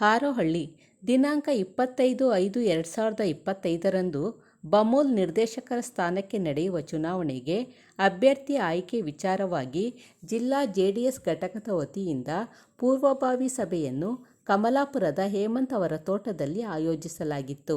ಹಾರೋಹಳ್ಳಿ ದಿನಾಂಕ 25/5/2025ರಂದು ಬಮೂಲ್ ನಿರ್ದೇಶಕರ ಸ್ಥಾನಕ್ಕೆ ನಡೆಯುವ ಚುನಾವಣೆಗೆ ಅಭ್ಯರ್ಥಿ ಆಯ್ಕೆ ವಿಚಾರವಾಗಿ ಜಿಲ್ಲಾ ಜೆಡಿಎಸ್ ಘಟಕದ ವತಿಯಿಂದ ಪೂರ್ವಭಾವಿ ಸಭೆಯನ್ನು ಕಮಲಾಪುರದ ಹೇಮಂತ್ ಅವರ ತೋಟದಲ್ಲಿ ಆಯೋಜಿಸಲಾಗಿತ್ತು.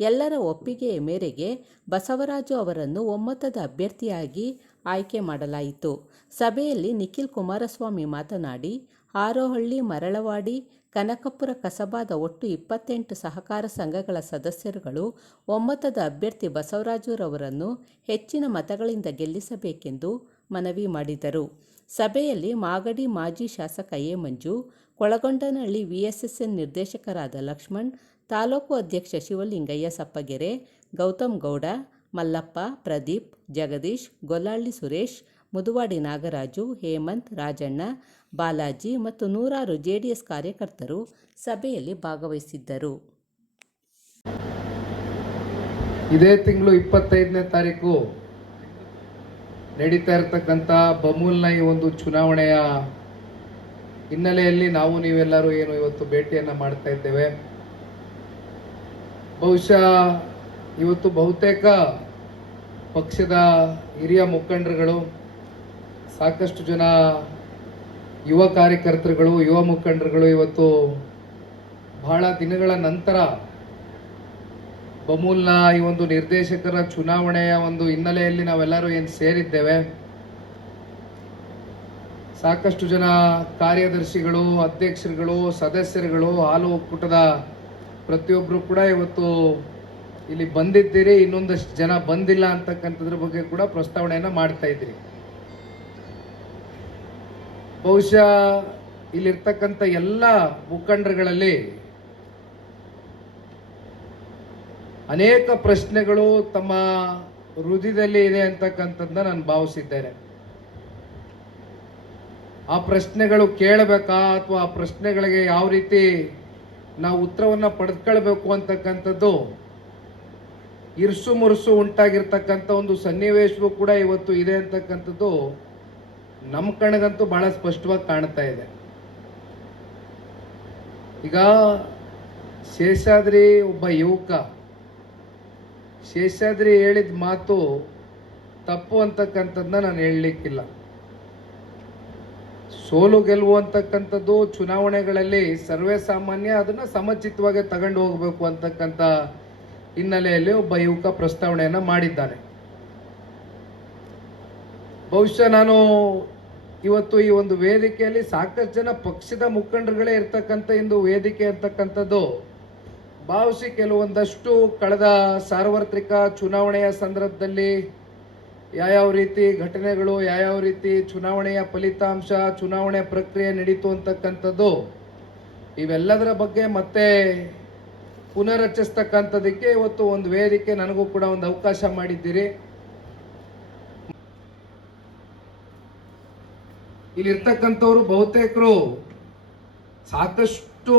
ಎಲ್ಲರ ಒಪ್ಪಿಗೆಯ ಮೇರೆಗೆ ಬಸವರಾಜು ಅವರನ್ನು ಒಮ್ಮತದ ಅಭ್ಯರ್ಥಿಯಾಗಿ ಆಯ್ಕೆ ಮಾಡಲಾಯಿತು. ಸಭೆಯಲ್ಲಿ ನಿಖಿಲ್ ಕುಮಾರಸ್ವಾಮಿ ಮಾತನಾಡಿ, ಹಾರೋಹಳ್ಳಿ, ಮರಳವಾಡಿ, ಕನಕಪುರ ಕಸಬಾದ ಒಟ್ಟು 28 ಸಹಕಾರ ಸಂಘಗಳ ಸದಸ್ಯರುಗಳು ಒಮ್ಮತದ ಅಭ್ಯರ್ಥಿ ಬಸವರಾಜುರವರನ್ನು ಹೆಚ್ಚಿನ ಮತಗಳಿಂದ ಗೆಲ್ಲಿಸಬೇಕೆಂದು ಮನವಿ ಮಾಡಿದರು. ಸಭೆಯಲ್ಲಿ ಮಾಗಡಿ ಮಾಜಿ ಶಾಸಕ ಎ. ಮಂಜು, ಕೊಳಗೊಂಡನಹಳ್ಳಿ ವಿಎಸ್ಎಸ್ಎನ್ ನಿರ್ದೇಶಕರಾದ ಲಕ್ಷ್ಮಣ್, ತಾಲೂಕು ಅಧ್ಯಕ್ಷ ಶಿವಲಿಂಗಯ್ಯ ಸಪ್ಪಗೆರೆ, ಗೌತಮ್ ಗೌಡ, ಮಲ್ಲಪ್ಪ, ಪ್ರದೀಪ್, ಜಗದೀಶ್, ಗೊಲ್ಲಹಳ್ಳಿ ಸುರೇಶ್, ಮುದುವಾಡಿ ನಾಗರಾಜು, ಹೇಮಂತ್, ರಾಜಣ್ಣ, ಬಾಲಾಜಿ ಮತ್ತು ನೂರಾರು ಜೆಡಿಎಸ್ ಕಾರ್ಯಕರ್ತರು ಸಭೆಯಲ್ಲಿ ಭಾಗವಹಿಸಿದ್ದರು. ಇದೇ ತಿಂಗಳು 25ನೇ ತಾರೀಕು ನಡೀತಾ ಇರತಕ್ಕಂಥ ಬಮೂಲ್ನ ಈ ಒಂದು ಚುನಾವಣೆಯ ಹಿನ್ನೆಲೆಯಲ್ಲಿ ನಾವು ನೀವೆಲ್ಲರೂ ಏನು ಇವತ್ತು ಭೇಟಿಯನ್ನು ಮಾಡ್ತಾ ಇದ್ದೇವೆ. ಬಹುಶಃ ಇವತ್ತು ಬಹುತೇಕ ಪಕ್ಷದ ಹಿರಿಯ ಮುಖಂಡರುಗಳು, ಸಾಕಷ್ಟು ಜನ ಯುವ ಕಾರ್ಯಕರ್ತರುಗಳು, ಯುವ ಮುಖಂಡರುಗಳು ಇವತ್ತು ಬಹಳ ದಿನಗಳ ನಂತರ ಬಮೂಲ್ನ ಈ ಒಂದು ನಿರ್ದೇಶಕರ ಚುನಾವಣೆಯ ಒಂದು ಹಿನ್ನೆಲೆಯಲ್ಲಿ ನಾವೆಲ್ಲರೂ ಏನು ಸೇರಿದ್ದೇವೆ. ಸಾಕಷ್ಟು ಜನ ಕಾರ್ಯದರ್ಶಿಗಳು, ಅಧ್ಯಕ್ಷರುಗಳು, ಸದಸ್ಯರುಗಳು, ಹಾಲು ಒಕ್ಕೂಟದ ಪ್ರತಿಯೊಬ್ಬರು ಕೂಡ ಇವತ್ತು ಇಲ್ಲಿ ಬಂದಿದ್ದೀರಿ. ಇನ್ನೊಂದಷ್ಟು ಜನ ಬಂದಿಲ್ಲ ಅಂತಕ್ಕಂಥದ್ರ ಬಗ್ಗೆ ಕೂಡ ಪ್ರಸ್ತಾವನೆಯನ್ನು ಮಾಡ್ತಾ ಇದ್ದೀರಿ. ಬಹುಶಃ ಇಲ್ಲಿರ್ತಕ್ಕಂಥ ಎಲ್ಲ ಮುಖಂಡರುಗಳಲ್ಲಿ ಅನೇಕ ಪ್ರಶ್ನೆಗಳು ತಮ್ಮ ಹೃದಯದಲ್ಲಿ ಇದೆ ಅಂತಕ್ಕಂಥದ್ದನ್ನ ನಾನು ಭಾವಿಸಿದ್ದೇನೆ. ಆ ಪ್ರಶ್ನೆಗಳು ಕೇಳಬೇಕಾ ಅಥವಾ ಆ ಪ್ರಶ್ನೆಗಳಿಗೆ ಯಾವ ರೀತಿ ನಾವು ಉತ್ತರವನ್ನು ಪಡೆದುಕೊಳ್ಬೇಕು ಅಂತಕ್ಕಂಥದ್ದು ಇರ್ಸು ಮುರುಸು ಉಂಟಾಗಿರ್ತಕ್ಕಂಥ ಒಂದು ಸನ್ನಿವೇಶವೂ ಕೂಡ ಇವತ್ತು ಇದೆ ಅಂತಕ್ಕಂಥದ್ದು ನಮ್ಮ ಕಣ್ಗಂತೂ ಬಹಳ ಸ್ಪಷ್ಟವಾಗಿ ಕಾಣ್ತಾ ಇದೆ. ಈಗ ಶೇಷಾದ್ರಿ ಒಬ್ಬ ಯುವಕ, ಶೇಷಾದ್ರಿ ಹೇಳಿದ ಮಾತು ತಪ್ಪು ಅಂತಕ್ಕಂಥದ್ದನ್ನ ನಾನು ಹೇಳಲಿಕ್ಕಿಲ್ಲ. ಸೋಲು ಗೆಲುವು ಅಂತಕ್ಕಂಥದ್ದು ಚುನಾವಣೆಗಳಲ್ಲಿ ಸರ್ವೇ ಸಾಮಾನ್ಯ, ಅದನ್ನ ಸಮಚಿತವಾಗಿ ತಗೊಂಡು ಹೋಗಬೇಕು ಅಂತಕ್ಕಂಥ ಹಿನ್ನೆಲೆಯಲ್ಲಿ ಒಬ್ಬ ಯುವಕ ಪ್ರಸ್ತಾವನೆಯನ್ನು ಮಾಡಿದ್ದಾನೆ. ಬಹುಶಃ ನಾನು ಇವತ್ತು ಈ ಒಂದು ವೇದಿಕೆಯಲ್ಲಿ ಸಾಕಷ್ಟು ಜನ ಪಕ್ಷದ ಮುಖಂಡರುಗಳೇ ಇರ್ತಕ್ಕಂಥ ಇಂದು ವೇದಿಕೆ ಅಂತಕ್ಕಂಥದ್ದು ಭಾವಿಸಿ ಕೆಲವೊಂದಷ್ಟು ಕಳೆದ ಸಾರ್ವತ್ರಿಕ ಚುನಾವಣೆಯ ಸಂದರ್ಭದಲ್ಲಿ ಯಾವ್ಯಾವ ರೀತಿ ಘಟನೆಗಳು, ಯಾವ್ಯಾವ ರೀತಿ ಚುನಾವಣೆಯ ಫಲಿತಾಂಶ, ಚುನಾವಣೆ ಪ್ರಕ್ರಿಯೆ ನಡೀತು ಅಂತಕ್ಕಂಥದ್ದು ಇವೆಲ್ಲದರ ಬಗ್ಗೆ ಮತ್ತೆ ಪುನರ್ರಚಿಸ್ತಕ್ಕಂಥದಕ್ಕೆ ಇವತ್ತು ಒಂದು ವೇದಿಕೆ ನನಗೂ ಕೂಡ ಒಂದು ಅವಕಾಶ ಮಾಡಿದ್ದೀರಿ. ಇಲ್ಲಿರ್ತಕ್ಕಂಥವ್ರು ಬಹುತೇಕರು ಸಾಕಷ್ಟು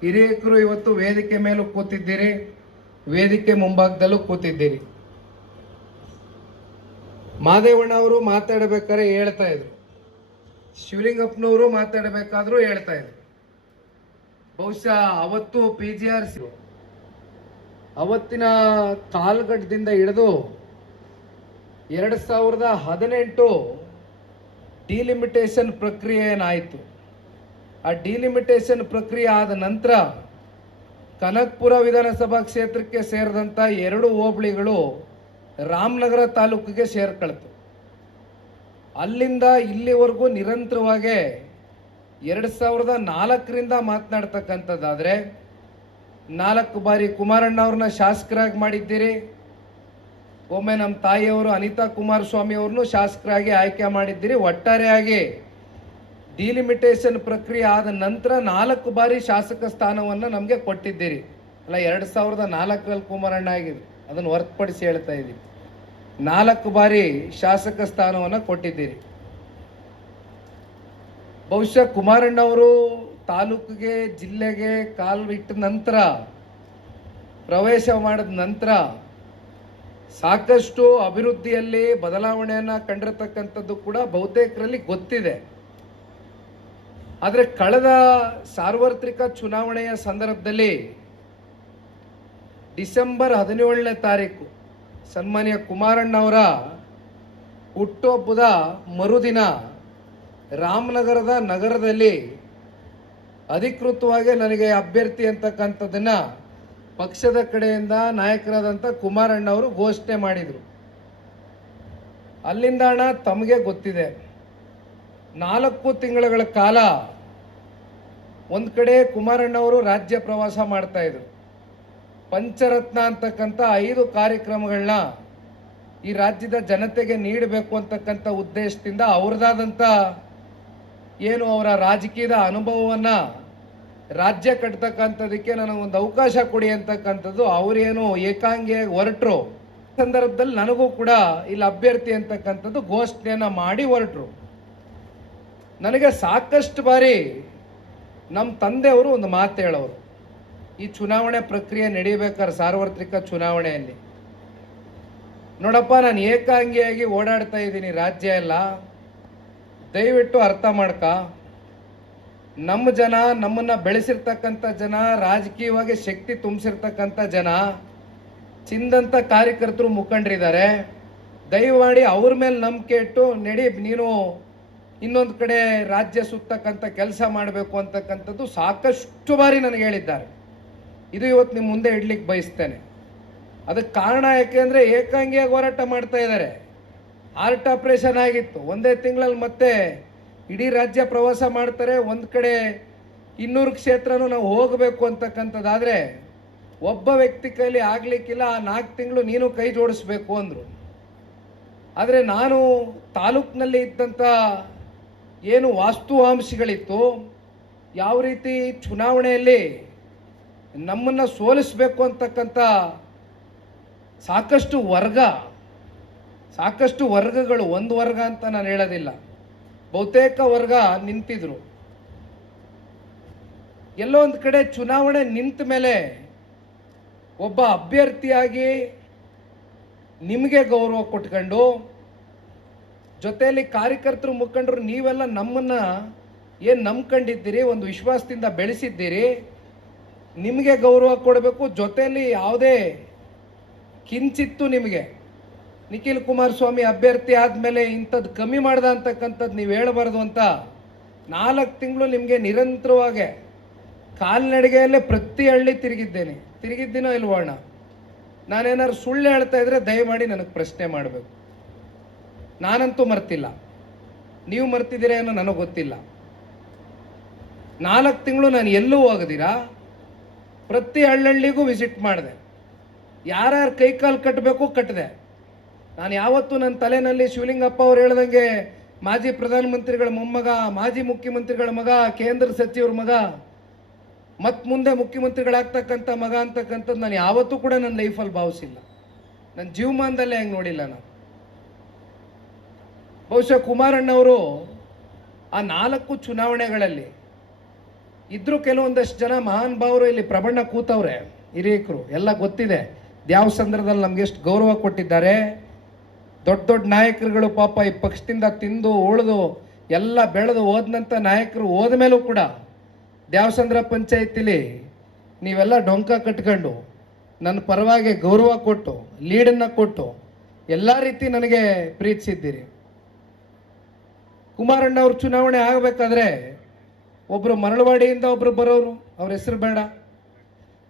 ಹಿರಿಯಕರು ಇವತ್ತು ವೇದಿಕೆ ಮೇಲೂ ಕೂತಿದ್ದೀರಿ, ವೇದಿಕೆ ಮುಂಭಾಗದಲ್ಲೂ ಕೂತಿದ್ದೀರಿ. ಮಾದೇವಣ್ಣ ಅವರು ಮಾತಾಡಬೇಕಾದ್ರೆ ಹೇಳ್ತಾ ಇದ್ರು, ಶಿವಲಿಂಗಪ್ಪನವರು ಮಾತಾಡಬೇಕಾದ್ರೂ ಹೇಳ್ತಾ ಇದ್ರು. ಬಹುಶಃ ಅವತ್ತು PGR ಅವತ್ತಿನ ಕಾಲ್ಘಟ್ಟದಿಂದ ಹಿಡಿದು 2018 ಡಿಲಿಮಿಟೇಷನ್ ಪ್ರಕ್ರಿಯೆ ಏನಾಯಿತು, ಆ ಡಿಲಿಮಿಟೇಷನ್ ಪ್ರಕ್ರಿಯೆ ಆದ ನಂತರ ಕನಕಪುರ ವಿಧಾನಸಭಾ ಕ್ಷೇತ್ರಕ್ಕೆ ಸೇರಿದಂಥ 2 ಹೋಬಳಿಗಳು ರಾಮನಗರ ತಾಲೂಕಿಗೆ ಸೇರ್ಕೊಳ್ತು. ಅಲ್ಲಿಂದ ಇಲ್ಲಿವರೆಗೂ ನಿರಂತರವಾಗಿ 2004ರಿಂದ ಮಾತನಾಡ್ತಕ್ಕಂಥದ್ದಾದರೆ 4 ಬಾರಿ ಕುಮಾರಣ್ಣ ಅವ್ರನ್ನ ಶಾಸಕರಾಗಿ ಮಾಡಿದ್ದೀರಿ. ಒಮ್ಮೆ ನಮ್ಮ ತಾಯಿಯವರು ಅನಿತಾ ಕುಮಾರಸ್ವಾಮಿ ಅವ್ರನ್ನೂ ಶಾಸಕರಾಗಿ ಆಯ್ಕೆ ಮಾಡಿದ್ದೀರಿ. ಒಟ್ಟಾರೆಯಾಗಿ ಡಿಲಿಮಿಟೇಷನ್ ಪ್ರಕ್ರಿಯೆ ಆದ ನಂತರ 4 ಬಾರಿ ಶಾಸಕ ಸ್ಥಾನವನ್ನು ನಮಗೆ ಕೊಟ್ಟಿದ್ದೀರಿ. ಅಲ್ಲ, 2004ರಲ್ಲಿ ಕುಮಾರಣ್ಣ ಆಗಿದೆ, ಅದನ್ನು ಹೊರತುಪಡಿಸಿ ಹೇಳ್ತಾ ಇದ್ದೀವಿ. 4 ಬಾರಿ ಶಾಸಕ ಸ್ಥಾನವನ್ನು ಕೊಟ್ಟಿದ್ದೀರಿ. ಬಹುಶಃ ಕುಮಾರಣ್ಣವರು ತಾಲೂಕಿಗೆ, ಜಿಲ್ಲೆಗೆ ಕಾಲಿಟ್ಟ ನಂತರ, ಪ್ರವೇಶ ಮಾಡಿದ ನಂತರ ಸಾಕಷ್ಟು ಅಭಿವೃದ್ಧಿಯಲ್ಲಿ ಬದಲಾವಣೆಯನ್ನು ಕಂಡಿರತಕ್ಕಂಥದ್ದು ಕೂಡ ಬಹುತೇಕರಲ್ಲಿ ಗೊತ್ತಿದೆ. ಆದರೆ ಕಳೆದ ಸಾರ್ವತ್ರಿಕ ಚುನಾವಣೆಯ ಸಂದರ್ಭದಲ್ಲಿ ಡಿಸೆಂಬರ್ 17ನೇ ತಾರೀಕು ಸನ್ಮಾನ್ಯ ಕುಮಾರಣ್ಣವರ ಹುಟ್ಟುಹಬ್ಬದ ಮರುದಿನ ರಾಮನಗರದ ನಗರದಲ್ಲಿ ಅಧಿಕೃತವಾಗಿ ನನಗೆ ಅಭ್ಯರ್ಥಿ ಅಂತಕ್ಕಂಥದ್ದನ್ನು ಪಕ್ಷದ ಕಡೆಯಿಂದ ನಾಯಕರಾದಂಥ ಕುಮಾರಣ್ಣವರು ಘೋಷಣೆ ಮಾಡಿದರು. ಅಲ್ಲಿಂದ ಅಣ್ಣ ತಮಗೆ ಗೊತ್ತಿದೆ, 4 ತಿಂಗಳ ಕಾಲ ಒಂದು ಕಡೆ ಕುಮಾರಣ್ಣವರು ರಾಜ್ಯ ಪ್ರವಾಸ ಮಾಡ್ತಾಯಿದ್ರು. ಪಂಚರತ್ನ ಅಂತಕ್ಕಂಥ 5 ಕಾರ್ಯಕ್ರಮಗಳನ್ನ ಈ ರಾಜ್ಯದ ಜನತೆಗೆ ನೀಡಬೇಕು ಅಂತಕ್ಕಂಥ ಉದ್ದೇಶದಿಂದ ಅವ್ರದ್ದಾದಂಥ ಏನು ಅವರ ರಾಜಕೀಯದ ಅನುಭವವನ್ನು ರಾಜ್ಯ ಕಟ್ತಕ್ಕಂಥದಕ್ಕೆ ನನಗೊಂದು ಅವಕಾಶ ಕೊಡಿ ಅಂತಕ್ಕಂಥದ್ದು ಅವರೇನು ಏಕಾಂಗಿಯಾಗಿ ಹೊರಟರು. ಸಂದರ್ಭದಲ್ಲಿ ನನಗೂ ಕೂಡ ಇಲ್ಲಿ ಅಭ್ಯರ್ಥಿ ಅಂತಕ್ಕಂಥದ್ದು ಘೋಷಣೆಯನ್ನು ಮಾಡಿ ಹೊರಟರು. ನನಗೆ ಸಾಕಷ್ಟು ಬಾರಿ ನಮ್ಮ ತಂದೆಯವರು ಒಂದು ಮಾತು ಹೇಳೋರು, ಈ ಚುನಾವಣೆ ಪ್ರಕ್ರಿಯೆ ನಡೀಬೇಕಾದ್ರೆ ಸಾರ್ವತ್ರಿಕ ಚುನಾವಣೆಯಲ್ಲಿ, ನೋಡಪ್ಪ ನಾನು ಏಕಾಂಗಿಯಾಗಿ ಓಡಾಡ್ತಾ ಇದ್ದೀನಿ ರಾಜ್ಯ ಎಲ್ಲ, ದಯವಿಟ್ಟು ಅರ್ಥ ಮಾಡ್ಕ, ನಮ್ಮ ಜನ, ನಮ್ಮನ್ನು ಬೆಳೆಸಿರ್ತಕ್ಕಂಥ ಜನ, ರಾಜಕೀಯವಾಗಿ ಶಕ್ತಿ ತುಂಬಿಸಿರ್ತಕ್ಕಂಥ ಜನ, ಚಿಂದಂಥ ಕಾರ್ಯಕರ್ತರು ಮುಖಂಡರಿದ್ದಾರೆ, ದಯಮಾಡಿ ಅವ್ರ ಮೇಲೆ ನಂಬಿಕೆ ಇಟ್ಟು ನೀನು ಇನ್ನೊಂದು ಕಡೆ ರಾಜ್ಯ ಸುತ್ತಕ್ಕಂಥ ಕೆಲಸ ಮಾಡಬೇಕು ಅಂತಕ್ಕಂಥದ್ದು ಸಾಕಷ್ಟು ಬಾರಿ ನನಗೆ ಹೇಳಿದ್ದಾರೆ. ಇದು ಇವತ್ತು ನಿಮ್ಮ ಮುಂದೆ ಇಡ್ಲಿಕ್ಕೆ ಬಯಸ್ತೇನೆ. ಅದಕ್ಕೆ ಕಾರಣ ಯಾಕೆಂದರೆ ಏಕಾಂಗಿಯಾಗಿ ಹೋರಾಟ ಮಾಡ್ತಾ ಇದ್ದಾರೆ. ಹಾರ್ಟ್ ಆಪ್ರೇಷನ್ ಆಗಿತ್ತು, ಒಂದೇ ತಿಂಗಳಲ್ಲಿ ಮತ್ತೆ ಇಡೀ ರಾಜ್ಯ ಪ್ರವಾಸ ಮಾಡ್ತಾರೆ. ಒಂದು ಕಡೆ 200 ಕ್ಷೇತ್ರನೂ ನಾವು ಹೋಗಬೇಕು ಅಂತಕ್ಕಂಥದ್ದಾದರೆ ಒಬ್ಬ ವ್ಯಕ್ತಿ ಕೈಲಿ ಆಗಲಿಕ್ಕಿಲ್ಲ. ಆ 4 ತಿಂಗಳು ನೀನು ಕೈ ಜೋಡಿಸ್ಬೇಕು ಅಂದರು. ಆದರೆ ನಾನು ತಾಲೂಕಿನಲ್ಲಿ ಇದ್ದಂಥ ಏನು ವಾಸ್ತವಾಂಶಗಳಿತ್ತು, ಯಾವ ರೀತಿ ಚುನಾವಣೆಯಲ್ಲಿ ನಮ್ಮನ್ನು ಸೋಲಿಸಬೇಕು ಅಂತಕ್ಕಂಥ ಸಾಕಷ್ಟು ವರ್ಗಗಳು, ಒಂದು ವರ್ಗ ಅಂತ ನಾನು ಹೇಳೋದಿಲ್ಲ, ಬಹುತೇಕ ವರ್ಗ ನಿಂತಿದ್ರು. ಎಲ್ಲೋ ಒಂದು ಕಡೆ ಚುನಾವಣೆ ನಿಂತ ಮೇಲೆ ಒಬ್ಬ ಅಭ್ಯರ್ಥಿಯಾಗಿ ನಿಮಗೆ ಗೌರವ ಕೊಟ್ಕೊಂಡು, ಜೊತೆಯಲ್ಲಿ ಕಾರ್ಯಕರ್ತರು, ಮುಖಂಡರು, ನೀವೆಲ್ಲ ನಮ್ಮನ್ನು ಏನು ನಂಬ್ಕೊಂಡಿದ್ದೀರಿ, ಒಂದು ವಿಶ್ವಾಸದಿಂದ ಬೆಳೆಸಿದ್ದೀರಿ, ನಿಮಗೆ ಗೌರವ ಕೊಡಬೇಕು. ಜೊತೆಯಲ್ಲಿ ಯಾವುದೇ ಕಿಂಚಿತ್ತು ನಿಮಗೆ ನಿಖಿಲ್ ಕುಮಾರಸ್ವಾಮಿ ಅಭ್ಯರ್ಥಿ ಆದಮೇಲೆ ಇಂಥದ್ದು ಕಮ್ಮಿ ಮಾಡ್ದ ಅಂತಕ್ಕಂಥದ್ದು ನೀವು ಹೇಳಬಾರ್ದು ಅಂತ 4 ತಿಂಗಳು ನಿಮಗೆ ನಿರಂತರವಾಗಿ ಕಾಲ್ನಡಿಗೆಯಲ್ಲೇ ಪ್ರತಿ ಹಳ್ಳಿ ತಿರುಗಿದ್ದೀನೋ ಇಲ್ವಣ್ಣ? ನಾನೇನಾದ್ರು ಸುಳ್ಳು ಹೇಳ್ತಾ ಇದ್ರೆ ದಯಮಾಡಿ ನನಗೆ ಪ್ರಶ್ನೆ ಮಾಡಬೇಕು. ನಾನಂತೂ ಮರ್ತಿಲ್ಲ, ನೀವು ಮರ್ತಿದ್ದೀರಾ ಏನೋ ನನಗೆ ಗೊತ್ತಿಲ್ಲ. 4 ತಿಂಗಳು ನಾನು ಎಲ್ಲೂ ಹೋಗದಿರಾ ಪ್ರತಿ ಹಳ್ಳಿಗೂ ವಿಸಿಟ್ ಮಾಡಿದೆ. ಯಾರ್ಯಾರು ಕೈಕಾಲು ಕಟ್ಟಬೇಕು ಕಟ್ಟಿದೆ. ನಾನು ಯಾವತ್ತೂ ನನ್ನ ತಲೆಯಲ್ಲಿ ಶಿವಲಿಂಗಪ್ಪ ಅವ್ರು ಹೇಳ್ದಂಗೆ ಮಾಜಿ ಪ್ರಧಾನಮಂತ್ರಿಗಳ ಮೊಮ್ಮಗ, ಮಾಜಿ ಮುಖ್ಯಮಂತ್ರಿಗಳ ಮಗ, ಕೇಂದ್ರ ಸಚಿವರ ಮಗ, ಮತ್ತು ಮುಂದೆ ಮುಖ್ಯಮಂತ್ರಿಗಳಾಗ್ತಕ್ಕಂಥ ಮಗ ಅಂತಕ್ಕಂಥದ್ದು ನಾನು ಯಾವತ್ತೂ ಕೂಡ ನನ್ನ ಲೈಫಲ್ಲಿ ಭಾವಿಸಿಲ್ಲ. ನನ್ನ ಜೀವಮಾನದಲ್ಲೇ ಹೆಂಗೆ ನೋಡಿಲ್ಲ ನಾನು. ಬಹುಶಃ ಕುಮಾರಣ್ಣವರು ಆ 4 ಚುನಾವಣೆಗಳಲ್ಲಿ ಇದ್ರೂ ಕೆಲವೊಂದಷ್ಟು ಜನ ಮಹಾನ್ ಭಾವರು ಇಲ್ಲಿ ಪ್ರಬಣ್ಣ ಕೂತವ್ರೆ, ಹಿರಿಯಕರು ಎಲ್ಲ ಗೊತ್ತಿದೆ ಯಾವ ಸಂದರ್ಭದಲ್ಲಿ ನಮ್ಗೆ ಎಷ್ಟು ಗೌರವ ಕೊಟ್ಟಿದ್ದಾರೆ. ದೊಡ್ಡ ದೊಡ್ಡ ನಾಯಕರುಗಳು ಪಾಪ ಈ ಪಕ್ಷದಿಂದ ತಿಂದು ಉಳಿದು ಎಲ್ಲ ಬೆಳೆದು ಹೋದಂಥ ನಾಯಕರು ಹೋದ ಮೇಲೂ ಕೂಡ ದ್ಯಾವಸಂದ್ರ ಪಂಚಾಯತಿಲಿ ನೀವೆಲ್ಲ ಡೊಂಕ ಕಟ್ಕೊಂಡು ನನ್ನ ಪರವಾಗಿ ಗೌರವ ಕೊಟ್ಟು, ಲೀಡನ್ನು ಕೊಟ್ಟು ಎಲ್ಲ ರೀತಿ ನನಗೆ ಪ್ರೀತಿಸಿದ್ದೀರಿ. ಕುಮಾರಣ್ಣವ್ರ ಚುನಾವಣೆ ಆಗಬೇಕಾದ್ರೆ ಒಬ್ಬರು ಮರಳವಾಡಿಯಿಂದ ಒಬ್ಬರು ಬರೋರು, ಅವ್ರ ಹೆಸರು ಬೇಡ.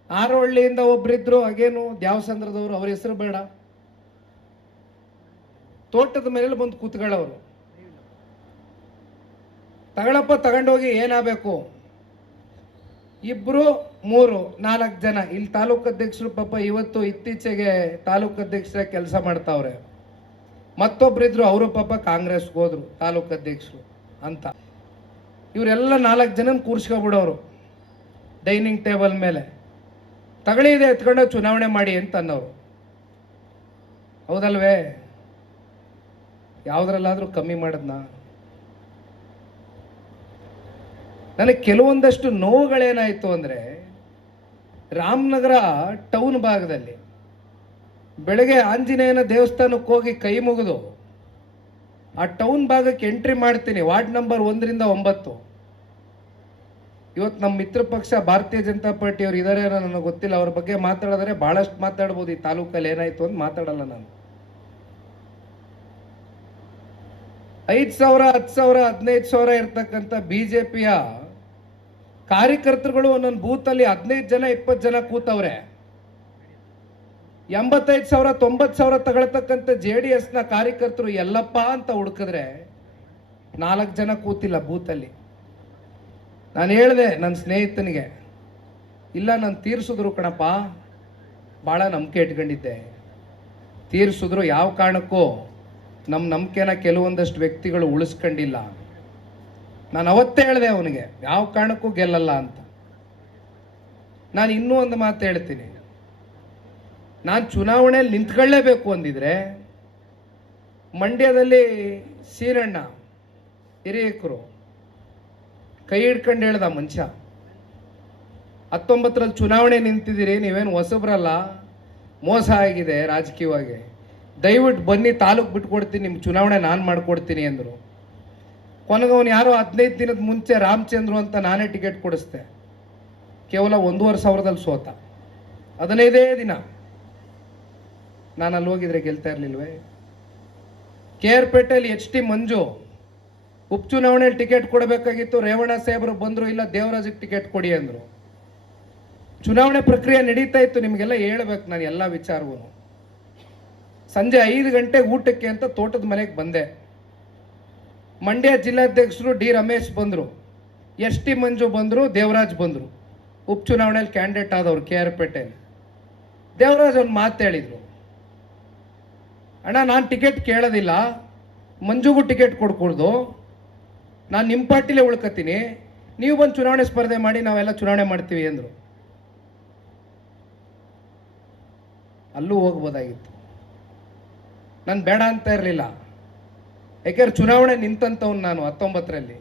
ಆರೋಹಳ್ಳಿಯಿಂದ ಒಬ್ಬರಿದ್ದರು, ಹಾಗೇನು ದ್ಯಾವಸಂದ್ರದವರು, ಅವ್ರ ಹೆಸರು ಬೇಡ. ತೋಟದ ಮೇಲೆ ಬಂದು ಕೂತ್ಕೊಳ್ಳೋರು, ತಗೊಳಪ್ಪ ತಗೊಂಡೋಗಿ ಏನಾಗಬೇಕು, 2, 3, 4 ಜನ ಇಲ್ಲಿ ತಾಲೂಕು ಅಧ್ಯಕ್ಷರು ಪಾಪ ಇವತ್ತು ಇತ್ತೀಚೆಗೆ ತಾಲೂಕು ಅಧ್ಯಕ್ಷರ ಕೆಲಸ ಮಾಡ್ತಾವ್ರೆ. ಮತ್ತೊಬ್ಬರಿದ್ರು, ಅವರು ಪಾಪ ಕಾಂಗ್ರೆಸ್ಗೆ ಹೋದ್ರು ತಾಲೂಕು ಅಧ್ಯಕ್ಷರು ಅಂತ. ಇವರೆಲ್ಲ 4 ಜನ ಕೂರಿಸ್ಕೊಬಿಡೋರು ಡೈನಿಂಗ್ ಟೇಬಲ್ ಮೇಲೆ, ತಗೊಳ್ಳಿದೆ ಎತ್ಕೊಂಡು ಚುನಾವಣೆ ಮಾಡಿ ಅಂತ ಅನ್ನೋರು. ಹೌದಲ್ವೇ? ಯಾವುದ್ರಲ್ಲಾದರೂ ಕಮ್ಮಿ ಮಾಡಿದ್ನ? ನನಗೆ ಕೆಲವೊಂದಷ್ಟು ನೋವುಗಳೇನಾಯಿತು ಅಂದರೆ, ರಾಮನಗರ ಟೌನ್ ಭಾಗದಲ್ಲಿ ಬೆಳಗ್ಗೆ ಆಂಜನೇಯನ ದೇವಸ್ಥಾನಕ್ಕೆ ಹೋಗಿ ಕೈ ಮುಗಿದು ಆ ಟೌನ್ ಭಾಗಕ್ಕೆ ಎಂಟ್ರಿ ಮಾಡ್ತೀನಿ, ವಾರ್ಡ್ ನಂಬರ್ 1ರಿಂದ 9. ಇವತ್ತು ನಮ್ಮ ಮಿತ್ರ ಪಕ್ಷ ಭಾರತೀಯ ಜನತಾ ಪಾರ್ಟಿ ಅವ್ರು ಇದ್ದಾರೆ ನನಗೆ ಗೊತ್ತಿಲ್ಲ, ಅವ್ರ ಬಗ್ಗೆ ಮಾತಾಡಿದ್ರೆ ಭಾಳಷ್ಟು ಮಾತಾಡ್ಬೋದು. ಈ ತಾಲೂಕಲ್ಲಿ ಏನಾಯ್ತು ಅಂತ ಮಾತಾಡಲ್ಲ ನಾನು. 5,000, 10,000, 15,000 ಇರ್ತಕ್ಕಂಥ BJPಯ ಕಾರ್ಯಕರ್ತರುಗಳು ಒಂದೊಂದು ಬೂತಲ್ಲಿ 15 ಜನ 20 ಜನ ಕೂತವ್ರೆ. 85,000 90,000 ತಗೊಳ್ತಕ್ಕಂಥ JDSನ ಕಾರ್ಯಕರ್ತರು ಎಲ್ಲಪ್ಪ ಅಂತ ಹುಡುಕಿದ್ರೆ 4 ಜನ ಕೂತಿಲ್ಲ ಬೂತಲ್ಲಿ. ನಾನು ಹೇಳಿದೆ ನನ್ನ ಸ್ನೇಹಿತನಿಗೆ, ಇಲ್ಲ ನಾನು ತೀರಿಸಿದ್ರು ಕಣಪ್ಪ, ಭಾಳ ನಂಬಿಕೆ ಇಟ್ಕೊಂಡಿದ್ದೆ, ತೀರಿಸಿದ್ರು ಯಾವ ಕಾರಣಕ್ಕೂ ನಮ್ಮ ನಂಬಿಕೆನ ಕೆಲವೊಂದಷ್ಟು ವ್ಯಕ್ತಿಗಳು ಉಳಿಸ್ಕೊಂಡಿಲ್ಲ. ನಾನು ಅವತ್ತೇ ಹೇಳಿದೆ ಅವನಿಗೆ ಯಾವ ಕಾರಣಕ್ಕೂ ಗೆಲ್ಲಲ್ಲ ಅಂತ. ನಾನು ಇನ್ನೂ ಒಂದು ಮಾತು ಹೇಳ್ತೀನಿ, ನಾನು ಚುನಾವಣೆಯಲ್ಲಿ ನಿಂತ್ಕೊಳ್ಳೇಬೇಕು ಅಂದಿದ್ರೆ ಮಂಡ್ಯದಲ್ಲಿ ಸೀರಣ್ಣ ಹಿರಿಯಕರು ಕೈ ಹಿಡ್ಕೊಂಡು ಹೇಳ್ದ ಮನುಷ್ಯ, 19ರಲ್ಲಿ ಚುನಾವಣೆ ನಿಂತಿದ್ದೀರಿ, ನೀವೇನು ಹೊಸಬ್ರಲ್ಲ, ಮೋಸ ಆಗಿದೆ ರಾಜಕೀಯವಾಗಿ, ದಯವಿಟ್ಟು ಬನ್ನಿ ತಾಲೂಕು ಬಿಟ್ಕೊಡ್ತೀನಿ, ನಿಮ್ಮ ಚುನಾವಣೆ ನಾನು ಮಾಡ್ಕೊಡ್ತೀನಿ ಅಂದರು. ಕೊನೆಗೆ ಅವನು ಯಾರೋ 15 ದಿನದ ಮುಂಚೆ ರಾಮಚಂದ್ರು ಅಂತ ನಾನೇ ಟಿಕೆಟ್ ಕೊಡಿಸ್ದೆ, ಕೇವಲ 1,500 ಸೋತ. 15ನೇ ದಿನ ನಾನು ಅಲ್ಲಿ ಹೋಗಿದ್ರೆ ಗೆಲ್ತಾ ಇರಲಿಲ್ವೇ? KR ಪೇಟೆಯಲ್ಲಿ HT ಮಂಜು ಉಪಚುನಾವಣೆಯಲ್ಲಿ ಟಿಕೆಟ್ ಕೊಡಬೇಕಾಗಿತ್ತು, ರೇವಣ್ಣ ಸಾಹೇಬರು ಬಂದರು, ಇಲ್ಲ ದೇವರಾಜಿಗೆ ಟಿಕೆಟ್ ಕೊಡಿ ಅಂದರು. ಚುನಾವಣೆ ಪ್ರಕ್ರಿಯೆ ನಡೀತಾ ಇತ್ತು, ನಿಮಗೆಲ್ಲ ಹೇಳ್ಬೇಕು ನಾನು ಎಲ್ಲ ವಿಚಾರವೂ. ಸಂಜೆ 5 ಗಂಟೆಗೆ ಊಟಕ್ಕೆ ಅಂತ ತೋಟದ ಮನೆಗೆ ಬಂದೆ. ಮಂಡ್ಯ ಜಿಲ್ಲಾಧ್ಯಕ್ಷರು D ರಮೇಶ್ ಬಂದರು, HT ಮಂಜು ಬಂದರು, ದೇವರಾಜ್ ಬಂದರು. ಉಪಚುನಾವಣೆಯಲ್ಲಿ ಕ್ಯಾಂಡಿಡೇಟ್ ಆದವರು KR ಪೇಟೆಯಲ್ಲಿ. ದೇವರಾಜ್ ಒಂದು ಮಾತು ಹೇಳಿದರು, ಅಣ್ಣ ನಾನು ಟಿಕೆಟ್ ಕೇಳೋದಿಲ್ಲ, ಮಂಜುಗೂ ಟಿಕೆಟ್ ಕೊಡ್ಕೊಡ್ದು, ನಾನು ನಿಮ್ಮ ಪಾರ್ಟಿಲೇ ಉಳ್ಕತ್ತೀನಿ, ನೀವು ಬಂದು ಚುನಾವಣೆ ಸ್ಪರ್ಧೆ ಮಾಡಿ, ನಾವೆಲ್ಲ ಚುನಾವಣೆ ಮಾಡ್ತೀವಿ ಅಂದರು. ಅಲ್ಲೂ ಹೋಗ್ಬೋದಾಗಿತ್ತು, ನಾನು ಬೇಡ ಅಂತ ಇರಲಿಲ್ಲ, ಯಾಕೆಂದ್ರೆ ಚುನಾವಣೆ ನಿಂತಂಥವ್ನು ನಾನು 19ರಲ್ಲಿ.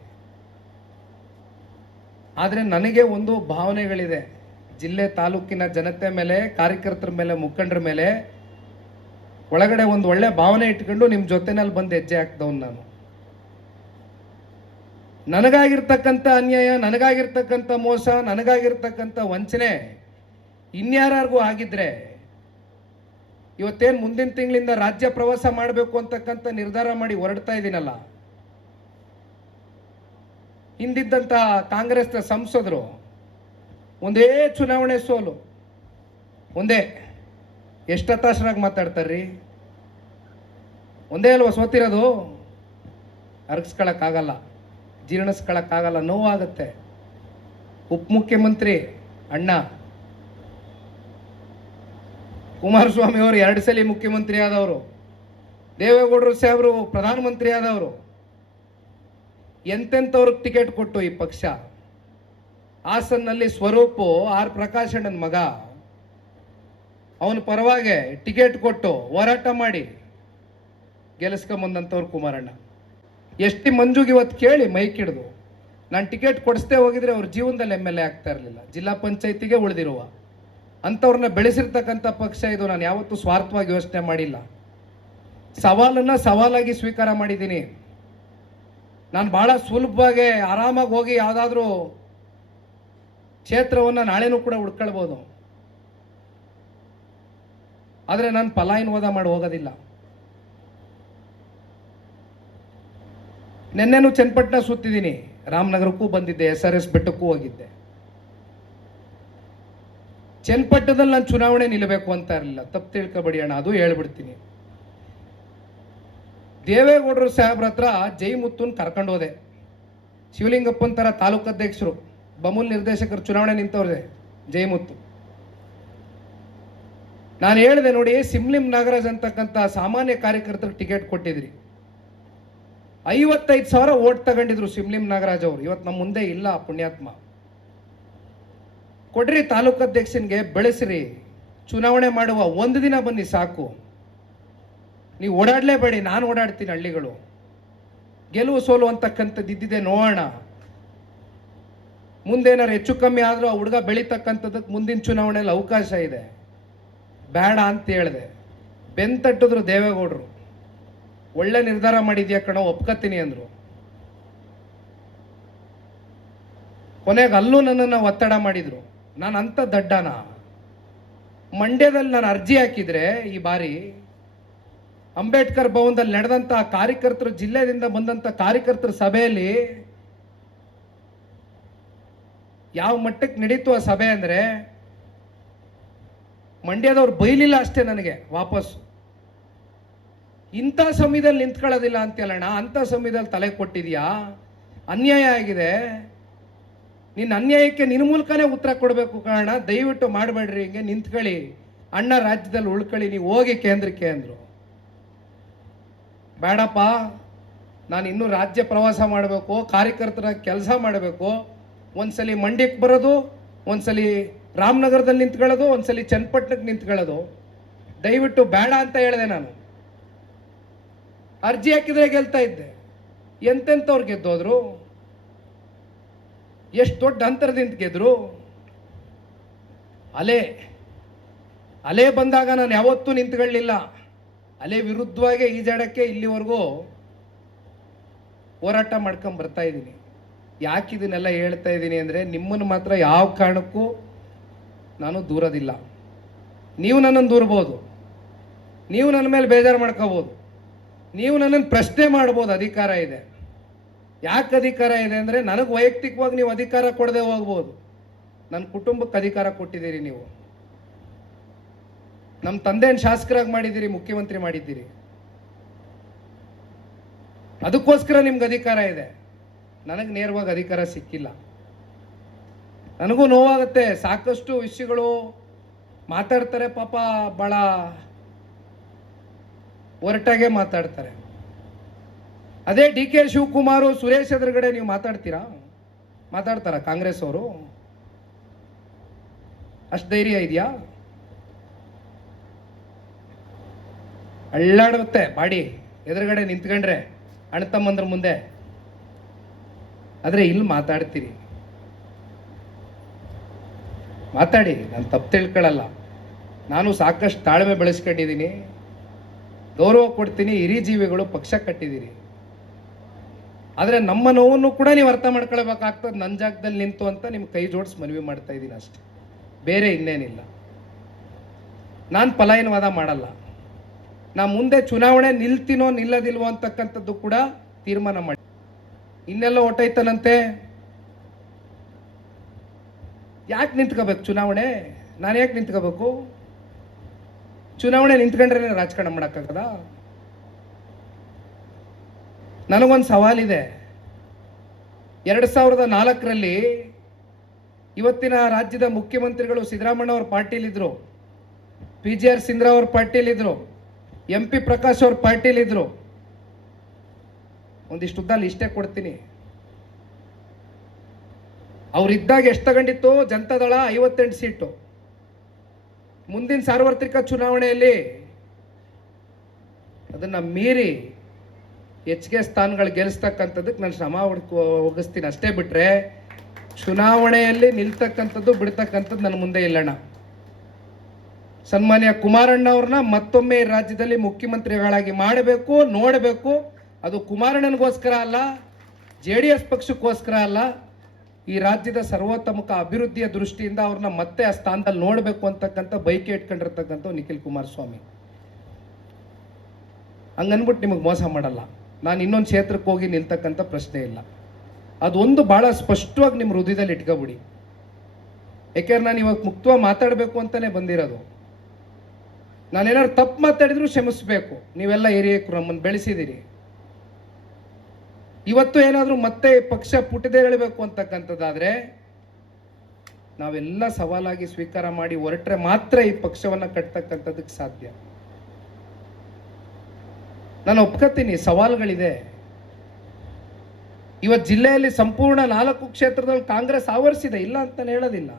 ಆದರೆ ನನಗೆ ಒಂದು ಭಾವನೆಗಳಿದೆ, ಜಿಲ್ಲೆ ತಾಲೂಕಿನ ಜನತೆ ಮೇಲೆ, ಕಾರ್ಯಕರ್ತರ ಮೇಲೆ, ಮುಖಂಡರ ಮೇಲೆ ಒಳಗಡೆ ಒಂದು ಒಳ್ಳೆ ಭಾವನೆ ಇಟ್ಕೊಂಡು ನಿಮ್ಮ ಜೊತೆನಲ್ಲಿ ಬಂದು ಹೆಜ್ಜೆ ಹಾಕ್ದವನು ನಾನು. ನನಗಾಗಿರ್ತಕ್ಕಂಥ ಅನ್ಯಾಯ, ನನಗಾಗಿರ್ತಕ್ಕಂಥ ಮೋಸ, ನನಗಾಗಿರ್ತಕ್ಕಂಥ ವಂಚನೆ ಇನ್ಯಾರಿಗೂ ಆಗಿದ್ರೆ ಇವತ್ತೇನು ಮುಂದಿನ ತಿಂಗಳಿಂದ ರಾಜ್ಯ ಪ್ರವಾಸ ಮಾಡಬೇಕು ಅಂತಕ್ಕಂಥ ನಿರ್ಧಾರ ಮಾಡಿ ಹೊರಡ್ತಾ ಇದ್ದೀನಲ್ಲ, ಹಿಂದಿದ್ದಂಥ ಕಾಂಗ್ರೆಸ್ನ ಸಂಸದರು ಒಂದೇ ಚುನಾವಣೆ ಸೋಲು, ಒಂದೇ, ಎಷ್ಟು ಹತಾಶರಾಗಿ ಮಾತಾಡ್ತಾರ್ರಿ, ಒಂದೇ ಅಲ್ವ ಸೋತಿರೋದು, ಅರಗಿಸ್ಕೊಳಕ್ಕಾಗಲ್ಲ, ಜೀರ್ಣಿಸ್ಕೊಳಕ್ಕಾಗಲ್ಲ, ನೋವಾಗುತ್ತೆ. ಉಪಮುಖ್ಯಮಂತ್ರಿ ಅಣ್ಣ ಕುಮಾರಸ್ವಾಮಿ ಅವರು 2 ಸಲ ಮುಖ್ಯಮಂತ್ರಿ ಆದವರು, ದೇವೇಗೌಡರು ಸಾಹೇಬರು ಪ್ರಧಾನಮಂತ್ರಿ ಆದವರು, ಎಂತೆಂಥವ್ರಿಗೆ ಟಿಕೆಟ್ ಕೊಟ್ಟು ಈ ಪಕ್ಷ. ಹಾಸನ್ನಲ್ಲಿ ಸ್ವರೂಪು R ಪ್ರಕಾಶಣ್ಣನ ಮಗ, ಅವನ ಪರವಾಗಿ ಟಿಕೆಟ್ ಕೊಟ್ಟು ಹೋರಾಟ ಮಾಡಿ ಗೆಲ್ಲಿಸ್ಕೊಂಬಂದಂಥವ್ರು ಕುಮಾರಣ್ಣ. HT ಮಂಜುಗೆ ಇವತ್ತು ಕೇಳಿ ಮೈಕ್ ಹಿಡಿದು, ನಾನು ಟಿಕೆಟ್ ಕೊಡಿಸ್ದೇ ಹೋಗಿದ್ರೆ ಅವ್ರ ಜೀವನದಲ್ಲಿ MLA ಆಗ್ತಾ ಇರಲಿಲ್ಲ, ಜಿಲ್ಲಾ ಪಂಚಾಯತಿಗೆ ಉಳಿದಿರುವ ಅಂಥವ್ರನ್ನ ಬೆಳೆಸಿರ್ತಕ್ಕಂಥ ಪಕ್ಷ ಇದು. ನಾನು ಯಾವತ್ತೂ ಸ್ವಾರ್ಥವಾಗಿ ಯೋಚನೆ ಮಾಡಿಲ್ಲ, ಸವಾಲನ್ನು ಸವಾಲಾಗಿ ಸ್ವೀಕಾರ ಮಾಡಿದ್ದೀನಿ. ನಾನು ಭಾಳ ಸುಲಭವಾಗಿ ಆರಾಮಾಗಿ ಹೋಗಿ ಯಾವುದಾದ್ರೂ ಕ್ಷೇತ್ರವನ್ನು ನಾಳೆನೂ ಕೂಡ ಹುಡ್ಕೊಳ್ಬೋದು, ಆದರೆ ನಾನು ಪಲಾಯನವಾದ ಮಾಡಿ ಹೋಗೋದಿಲ್ಲ. ನಿನ್ನೆನೂ ಚನ್ನಪಟ್ಟಣ ಸುತ್ತಿದ್ದೀನಿ, ರಾಮನಗರಕ್ಕೂ ಬಂದಿದ್ದೆ, SRS ಬೆಟ್ಟಕ್ಕೂ ಹೋಗಿದ್ದೆ. ಚನ್ನಪಟ್ಟಣದಲ್ಲಿ ನಾನು ಚುನಾವಣೆ ನಿಲ್ಲಬೇಕು ಅಂತ ಇರಲಿಲ್ಲ, ತಪ್ಪು ತಿಳ್ಕೊಬೇಡಿ ಅಣ್ಣ, ಅದು ಹೇಳ್ಬಿಡ್ತೀನಿ. ದೇವೇಗೌಡರು ಸಾಹೇಬ್ರ ಹತ್ರ ಜೈಮುತ್ತುನ್ ಕರ್ಕೊಂಡು ಹೋದೆ, ಶಿವಲಿಂಗಪ್ಪನ ಥರ ತಾಲೂಕು ಅಧ್ಯಕ್ಷರು, ಬಮೂಲ್ ನಿರ್ದೇಶಕರು ಚುನಾವಣೆ ನಿಂತವ್ರೆ ಜೈಮುತ್ತು. ನಾನು ಹೇಳಿದೆ, ನೋಡಿ ಸಿಮ್ಲಿಂ ನಾಗರಾಜ್ ಅಂತಕ್ಕಂಥ ಸಾಮಾನ್ಯ ಕಾರ್ಯಕರ್ತರಿಗೆ ಟಿಕೆಟ್ ಕೊಟ್ಟಿದ್ರಿ, 55,000 ಓಟ್ ತಗೊಂಡಿದ್ರು ಸಿಮ್ಲಿಂ ನಾಗರಾಜ್ ಅವರು, ಇವತ್ತು ನಮ್ಮ ಮುಂದೆ ಇಲ್ಲ ಪುಣ್ಯಾತ್ಮ. ಕೊಡ್ರಿ ತಾಲೂಕು ಅಧ್ಯಕ್ಷನಿಗೆ, ಬೆಳೆಸ್ರಿ, ಚುನಾವಣೆ ಮಾಡುವ 1 ದಿನ ಬನ್ನಿ ಸಾಕು, ನೀವು ಓಡಾಡಲೇಬೇಡಿ, ನಾನು ಓಡಾಡ್ತೀನಿ ಹಳ್ಳಿಗಳು. ಗೆಲುವು ಸೋಲು ಅಂತಕ್ಕಂಥದ್ದು ಇದ್ದಿದೆ, ನೋಡೋಣ. ಮುಂದೇನಾರು ಹೆಚ್ಚು ಕಮ್ಮಿ ಆದರೂ ಆ ಹುಡುಗ ಬೆಳೀತಕ್ಕಂಥದ್ದಕ್ಕೆ ಮುಂದಿನ ಚುನಾವಣೆಯಲ್ಲಿ ಅವಕಾಶ ಇದೆ, ಬೇಡ ಅಂತ ಹೇಳಿದೆ. ಬೆಂತಟ್ಟಿದ್ರು ದೇವೇಗೌಡರು, ಒಳ್ಳೆ ನಿರ್ಧಾರ ಮಾಡಿದ್ಯಾ ಕಣೋ, ಒಪ್ಕೋತೀನಿ ಅಂದರು. ಕೊನೆಗೆ ಅಲ್ಲೂ ನನ್ನನ್ನು ಒತ್ತಡ ಮಾಡಿದರು. ನಾನು ಅಂಥ ದಡ್ಡನ? ಮಂಡ್ಯದಲ್ಲಿ ನಾನು ಅರ್ಜಿ ಹಾಕಿದರೆ ಈ ಬಾರಿ ಅಂಬೇಡ್ಕರ್ ಭವನದಲ್ಲಿ ನಡೆದಂಥ ಕಾರ್ಯಕರ್ತರು, ಜಿಲ್ಲೆಯಿಂದ ಬಂದಂಥ ಕಾರ್ಯಕರ್ತರ ಸಭೆಯಲ್ಲಿ ಯಾವ ಮಟ್ಟಕ್ಕೆ ನಡೀತು ಆ ಸಭೆ ಅಂದರೆ, ಮಂಡ್ಯದವ್ರು ಬೈಲಿಲ್ಲ ಅಷ್ಟೇ ನನಗೆ ವಾಪಸ್ಸು. ಇಂಥ ಸಮಯದಲ್ಲಿ ನಿಂತ್ಕೊಳ್ಳೋದಿಲ್ಲ ಅಂತೇಳೋಣ, ಅಂಥ ಸಮಯದಲ್ಲಿ ತಲೆ ಕೊಟ್ಟಿದ್ಯಾ, ಅನ್ಯಾಯ ಆಗಿದೆ, ನಿನ್ನ ಅನ್ಯಾಯಕ್ಕೆ ನಿನ್ನ ಮೂಲಕನೇ ಉತ್ತರ ಕೊಡಬೇಕು ಕಾರಣ, ದಯವಿಟ್ಟು ಮಾಡಬೇಡ್ರಿ, ಹಿಂಗೆ ನಿಂತ್ಕೊಳ್ಳಿ, ಅಣ್ಣ ರಾಜ್ಯದಲ್ಲಿ ಉಳ್ಕೊಳ್ಳಿ, ನೀವು ಹೋಗಿ ಕೇಂದ್ರಕ್ಕೆ ಅಂದರು. ಬೇಡಪ್ಪ, ನಾನು ಇನ್ನೂ ರಾಜ್ಯ ಪ್ರವಾಸ ಮಾಡಬೇಕು, ಕಾರ್ಯಕರ್ತರ ಕೆಲಸ ಮಾಡಬೇಕು, ಒಂದ್ಸಲಿ ಮಂಡ್ಯಕ್ಕೆ ಬರೋದು, ಒಂದ್ಸಲಿ ರಾಮನಗರದಲ್ಲಿ ನಿಂತ್ಕೊಳ್ಳೋದು, ಒಂದ್ಸಲಿ ಚನ್ನಪಟ್ಟಣಕ್ಕೆ ನಿಂತ್ಕೊಳ್ಳೋದು, ದಯವಿಟ್ಟು ಬೇಡ ಅಂತ ಹೇಳಿದೆ. ನಾನು ಅರ್ಜಿ ಹಾಕಿದ್ರೆ ಗೆಲ್ತಾ ಇದ್ದೆ. ಎಂತೆಂಥವ್ರು ಗೆದ್ದೋದ್ರು, ಎಷ್ಟು ದೊಡ್ಡ ಅಂತರದಿಂದ ಗೆದ್ರು. ಅಲೆ ಬಂದಾಗ ನಾನು ಯಾವತ್ತೂ ನಿಂತ್ಕೊಳ್ಳಲಿಲ್ಲ. ಅಲೆ ವಿರುದ್ಧವಾಗಿ ಈಜಾಡಕ್ಕೆ ಇಲ್ಲಿವರೆಗೂ ಹೋರಾಟ ಮಾಡ್ಕೊಂಡು ಬರ್ತಾ ಇದ್ದೀನಿ. ಯಾಕೆ ಇದನ್ನೆಲ್ಲ ಹೇಳ್ತಾ ಇದ್ದೀನಿ ಅಂದರೆ, ನಿಮ್ಮನ್ನು ಮಾತ್ರ ಯಾವ ಕಾರಣಕ್ಕೂ ನಾನು ದೂರೋದಿಲ್ಲ. ನೀವು ನನ್ನನ್ನು ದೂರ್ಬೋದು, ನೀವು ನನ್ನ ಮೇಲೆ ಬೇಜಾರು ಮಾಡ್ಕೋಬೋದು, ನೀವು ನನ್ನನ್ನು ಪ್ರಶ್ನೆ ಮಾಡ್ಬೋದು, ಅಧಿಕಾರ ಇದೆ. ಯಾಕೆ ಅಧಿಕಾರ ಇದೆ ಅಂದರೆ, ನನಗೆ ವೈಯಕ್ತಿಕವಾಗಿ ನೀವು ಅಧಿಕಾರ ಕೊಡದೆ ಹೋಗ್ಬೋದು, ನನ್ನ ಕುಟುಂಬಕ್ಕೆ ಅಧಿಕಾರ ಕೊಟ್ಟಿದ್ದೀರಿ. ನೀವು ನಮ್ಮ ತಂದೆಯನ್ನು ಶಾಸಕರಾಗಿ ಮಾಡಿದ್ದೀರಿ, ಮುಖ್ಯಮಂತ್ರಿ ಮಾಡಿದ್ದೀರಿ, ಅದಕ್ಕೋಸ್ಕರ ನಿಮ್ಗೆ ಅಧಿಕಾರ ಇದೆ. ನನಗೆ ನೇರವಾಗಿ ಅಧಿಕಾರ ಸಿಕ್ಕಿಲ್ಲ. ನನಗೂ ನೋವಾಗುತ್ತೆ. ಸಾಕಷ್ಟು ವಿಷಯಗಳು ಮಾತಾಡ್ತಾರೆ, ಪಾಪ ಭಾಳ ಒರಟಾಗೆ ಮಾತಾಡ್ತಾರೆ. ಅದೇ ಡಿ ಕೆ ಶಿವಕುಮಾರ್, ಸುರೇಶ್ ಎದುರುಗಡೆ ನೀವು ಮಾತಾಡ್ತಾರ ಕಾಂಗ್ರೆಸ್ ಅವರು? ಅಷ್ಟು ಧೈರ್ಯ ಇದೆಯಾ? ಅಳ್ಳಾಡುತ್ತೆ ಬಾಡಿ ಎದುರುಗಡೆ ನಿಂತ್ಕೊಂಡ್ರೆ ಅಣ್ತಮ್ಮಂದ್ರ ಮುಂದೆ. ಆದರೆ ಇಲ್ಲಿ ಮಾತಾಡ್ತೀರಿ, ಮಾತಾಡಿ, ನಾನು ತಪ್ಪು ತಿಳ್ಕೊಳ್ಳಲ್ಲ. ನಾನು ಸಾಕಷ್ಟು ತಾಳ್ಮೆ ಬೆಳೆಸ್ಕೊಂಡಿದ್ದೀನಿ, ಗೌರವ ಕೊಡ್ತೀನಿ. ಹಿರಿಯ ಜೀವಿಗಳು ಪಕ್ಷ ಕಟ್ಟಿದ್ದೀರಿ. ಆದರೆ ನಮ್ಮ ನೋವನ್ನು ಕೂಡ ನೀವು ಅರ್ಥ ಮಾಡ್ಕೊಳ್ಬೇಕಾಗ್ತದೆ. ನನ್ನ ಜಾಗದಲ್ಲಿ ನಿಂತು ಅಂತ ನಿಮ್ಮ ಕೈ ಜೋಡಿಸಿ ಮನವಿ ಮಾಡ್ತಾ ಇದ್ದೀನಿ ಅಷ್ಟೆ, ಬೇರೆ ಇನ್ನೇನಿಲ್ಲ. ನಾನು ಪಲಾಯನವಾದ ಮಾಡಲ್ಲ. ನಾ ಮುಂದೆ ಚುನಾವಣೆ ನಿಲ್ತೀನೋ ನಿಲ್ಲದಿಲ್ವೋ ಅಂತಕ್ಕಂಥದ್ದು ಕೂಡ ತೀರ್ಮಾನ ಮಾಡಿ. ಇನ್ನೆಲ್ಲ ಹೊಟ್ಟೈತನಂತೆ, ಯಾಕೆ ನಿಂತ್ಕೋಬೇಕು ಚುನಾವಣೆ? ನಾನು ಯಾಕೆ ನಿಂತ್ಕೋಬೇಕು? ಚುನಾವಣೆ ನಿಂತ್ಕೊಂಡ್ರೆ ರಾಜಕಾರಣ ಮಾಡೋಕ್ಕಾಗದ? ನನಗೊಂದು ಸವಾಲಿದೆ. 2004ರಲ್ಲಿ ಇವತ್ತಿನ ರಾಜ್ಯದ ಮುಖ್ಯಮಂತ್ರಿಗಳು ಸಿದ್ದರಾಮಯ್ಯ ಅವ್ರ ಪಾರ್ಟಿಲಿದ್ರು, PGR ಸಿಂಧ್ರ ಅವ್ರ ಪಾರ್ಟಿಲಿದ್ರು, MP ಪ್ರಕಾಶ್ ಅವ್ರ ಪಾರ್ಟಿಲಿದ್ರು. ಒಂದಿಷ್ಟು ಉದ್ದಲ್ಲಿ ಇಷ್ಟೇ ಕೊಡ್ತೀನಿ. ಅವರಿದ್ದಾಗ ಎಷ್ಟು ತಗೊಂಡಿತ್ತು ಜನತಾದಳ? 58 ಸೀಟು. ಮುಂದಿನ ಸಾರ್ವತ್ರಿಕ ಚುನಾವಣೆಯಲ್ಲಿ ಅದನ್ನು ಮೀರಿ ಹೆಚ್ಚಿಗೆ ಸ್ಥಾನಗಳು ಗೆಲ್ಲಿಸ್ತಕ್ಕಂಥದ್ದಕ್ಕೆ ನಾನು ಶ್ರಮ ಒಗ್ಗಿಸ್ತೀನಿ ಅಷ್ಟೇ. ಬಿಟ್ಟರೆ ಚುನಾವಣೆಯಲ್ಲಿ ನಿಲ್ತಕ್ಕಂಥದ್ದು ಬಿಡ್ತಕ್ಕಂಥದ್ದು ನನ್ನ ಮುಂದೆ ಇಲ್ಲಣ್ಣ. ಸನ್ಮಾನ್ಯ ಕುಮಾರಣ್ಣ ಅವ್ರನ್ನ ಮತ್ತೊಮ್ಮೆ ಈ ರಾಜ್ಯದಲ್ಲಿ ಮುಖ್ಯಮಂತ್ರಿಗಳಾಗಿ ಮಾಡಬೇಕು, ನೋಡಬೇಕು. ಅದು ಕುಮಾರಣ್ಣನಿಗೋಸ್ಕರ ಅಲ್ಲ, JDS ಪಕ್ಷಕ್ಕೋಸ್ಕರ ಅಲ್ಲ, ಈ ರಾಜ್ಯದ ಸರ್ವೋತ್ತಮಕ ಅಭಿವೃದ್ಧಿಯ ದೃಷ್ಟಿಯಿಂದ ಅವ್ರನ್ನ ಮತ್ತೆ ಆ ಸ್ಥಾನದಲ್ಲಿ ನೋಡಬೇಕು ಅಂತಕ್ಕಂಥ ಬೈಕೆ ಇಟ್ಕೊಂಡಿರ್ತಕ್ಕಂಥ ನಿಖಿಲ್ ಕುಮಾರಸ್ವಾಮಿ. ಹಂಗನ್ಬಿಟ್ಟು ನಿಮಗೆ ಮೋಸ ಮಾಡಲ್ಲ. ನಾನು ಇನ್ನೊಂದು ಕ್ಷೇತ್ರಕ್ಕೆ ಹೋಗಿ ನಿಲ್ತಕ್ಕಂಥ ಪ್ರಶ್ನೆ ಇಲ್ಲ. ಅದೊಂದು ಭಾಳ ಸ್ಪಷ್ಟವಾಗಿ ನಿಮ್ಮ ಹೃದಯದಲ್ಲಿ ಇಟ್ಕೊಬಿಡಿ. ಯಾಕೆಂದ್ರೆ ನಾನು ಇವಾಗ ಮುಕ್ತವಾಗಿ ಮಾತಾಡಬೇಕು ಅಂತಲೇ ಬಂದಿರೋದು. ನಾನೇನಾದ್ರು ತಪ್ಪು ಮಾತಾಡಿದ್ರು ಕ್ಷಮಿಸಬೇಕು. ನೀವೆಲ್ಲ ಹಿರಿಯರು, ನಮ್ಮನ್ನು ಬೆಳೆಸಿದ್ದೀರಿ. ಇವತ್ತು ಏನಾದರೂ ಮತ್ತೆ ಪಕ್ಷ ಪುಟದೇ ಹೇಳಬೇಕು ಅಂತಕ್ಕಂಥದ್ದಾದರೆ ನಾವೆಲ್ಲ ಸವಾಲಾಗಿ ಸ್ವೀಕಾರ ಮಾಡಿ ಹೊರಟ್ರೆ ಮಾತ್ರ ಈ ಪಕ್ಷವನ್ನು ಕಟ್ತಕ್ಕಂಥದ್ದಕ್ಕೆ ಸಾಧ್ಯ. ನಾನು ಒಪ್ಕೋತೀನಿ, ಸವಾಲುಗಳಿದೆ. ಇವತ್ತು ಜಿಲ್ಲೆಯಲ್ಲಿ ಸಂಪೂರ್ಣ 4 ಕ್ಷೇತ್ರದಲ್ಲಿ ಕಾಂಗ್ರೆಸ್ ಆವರಿಸಿದೆ, ಇಲ್ಲ ಅಂತ ಹೇಳೋದಿಲ್ಲ.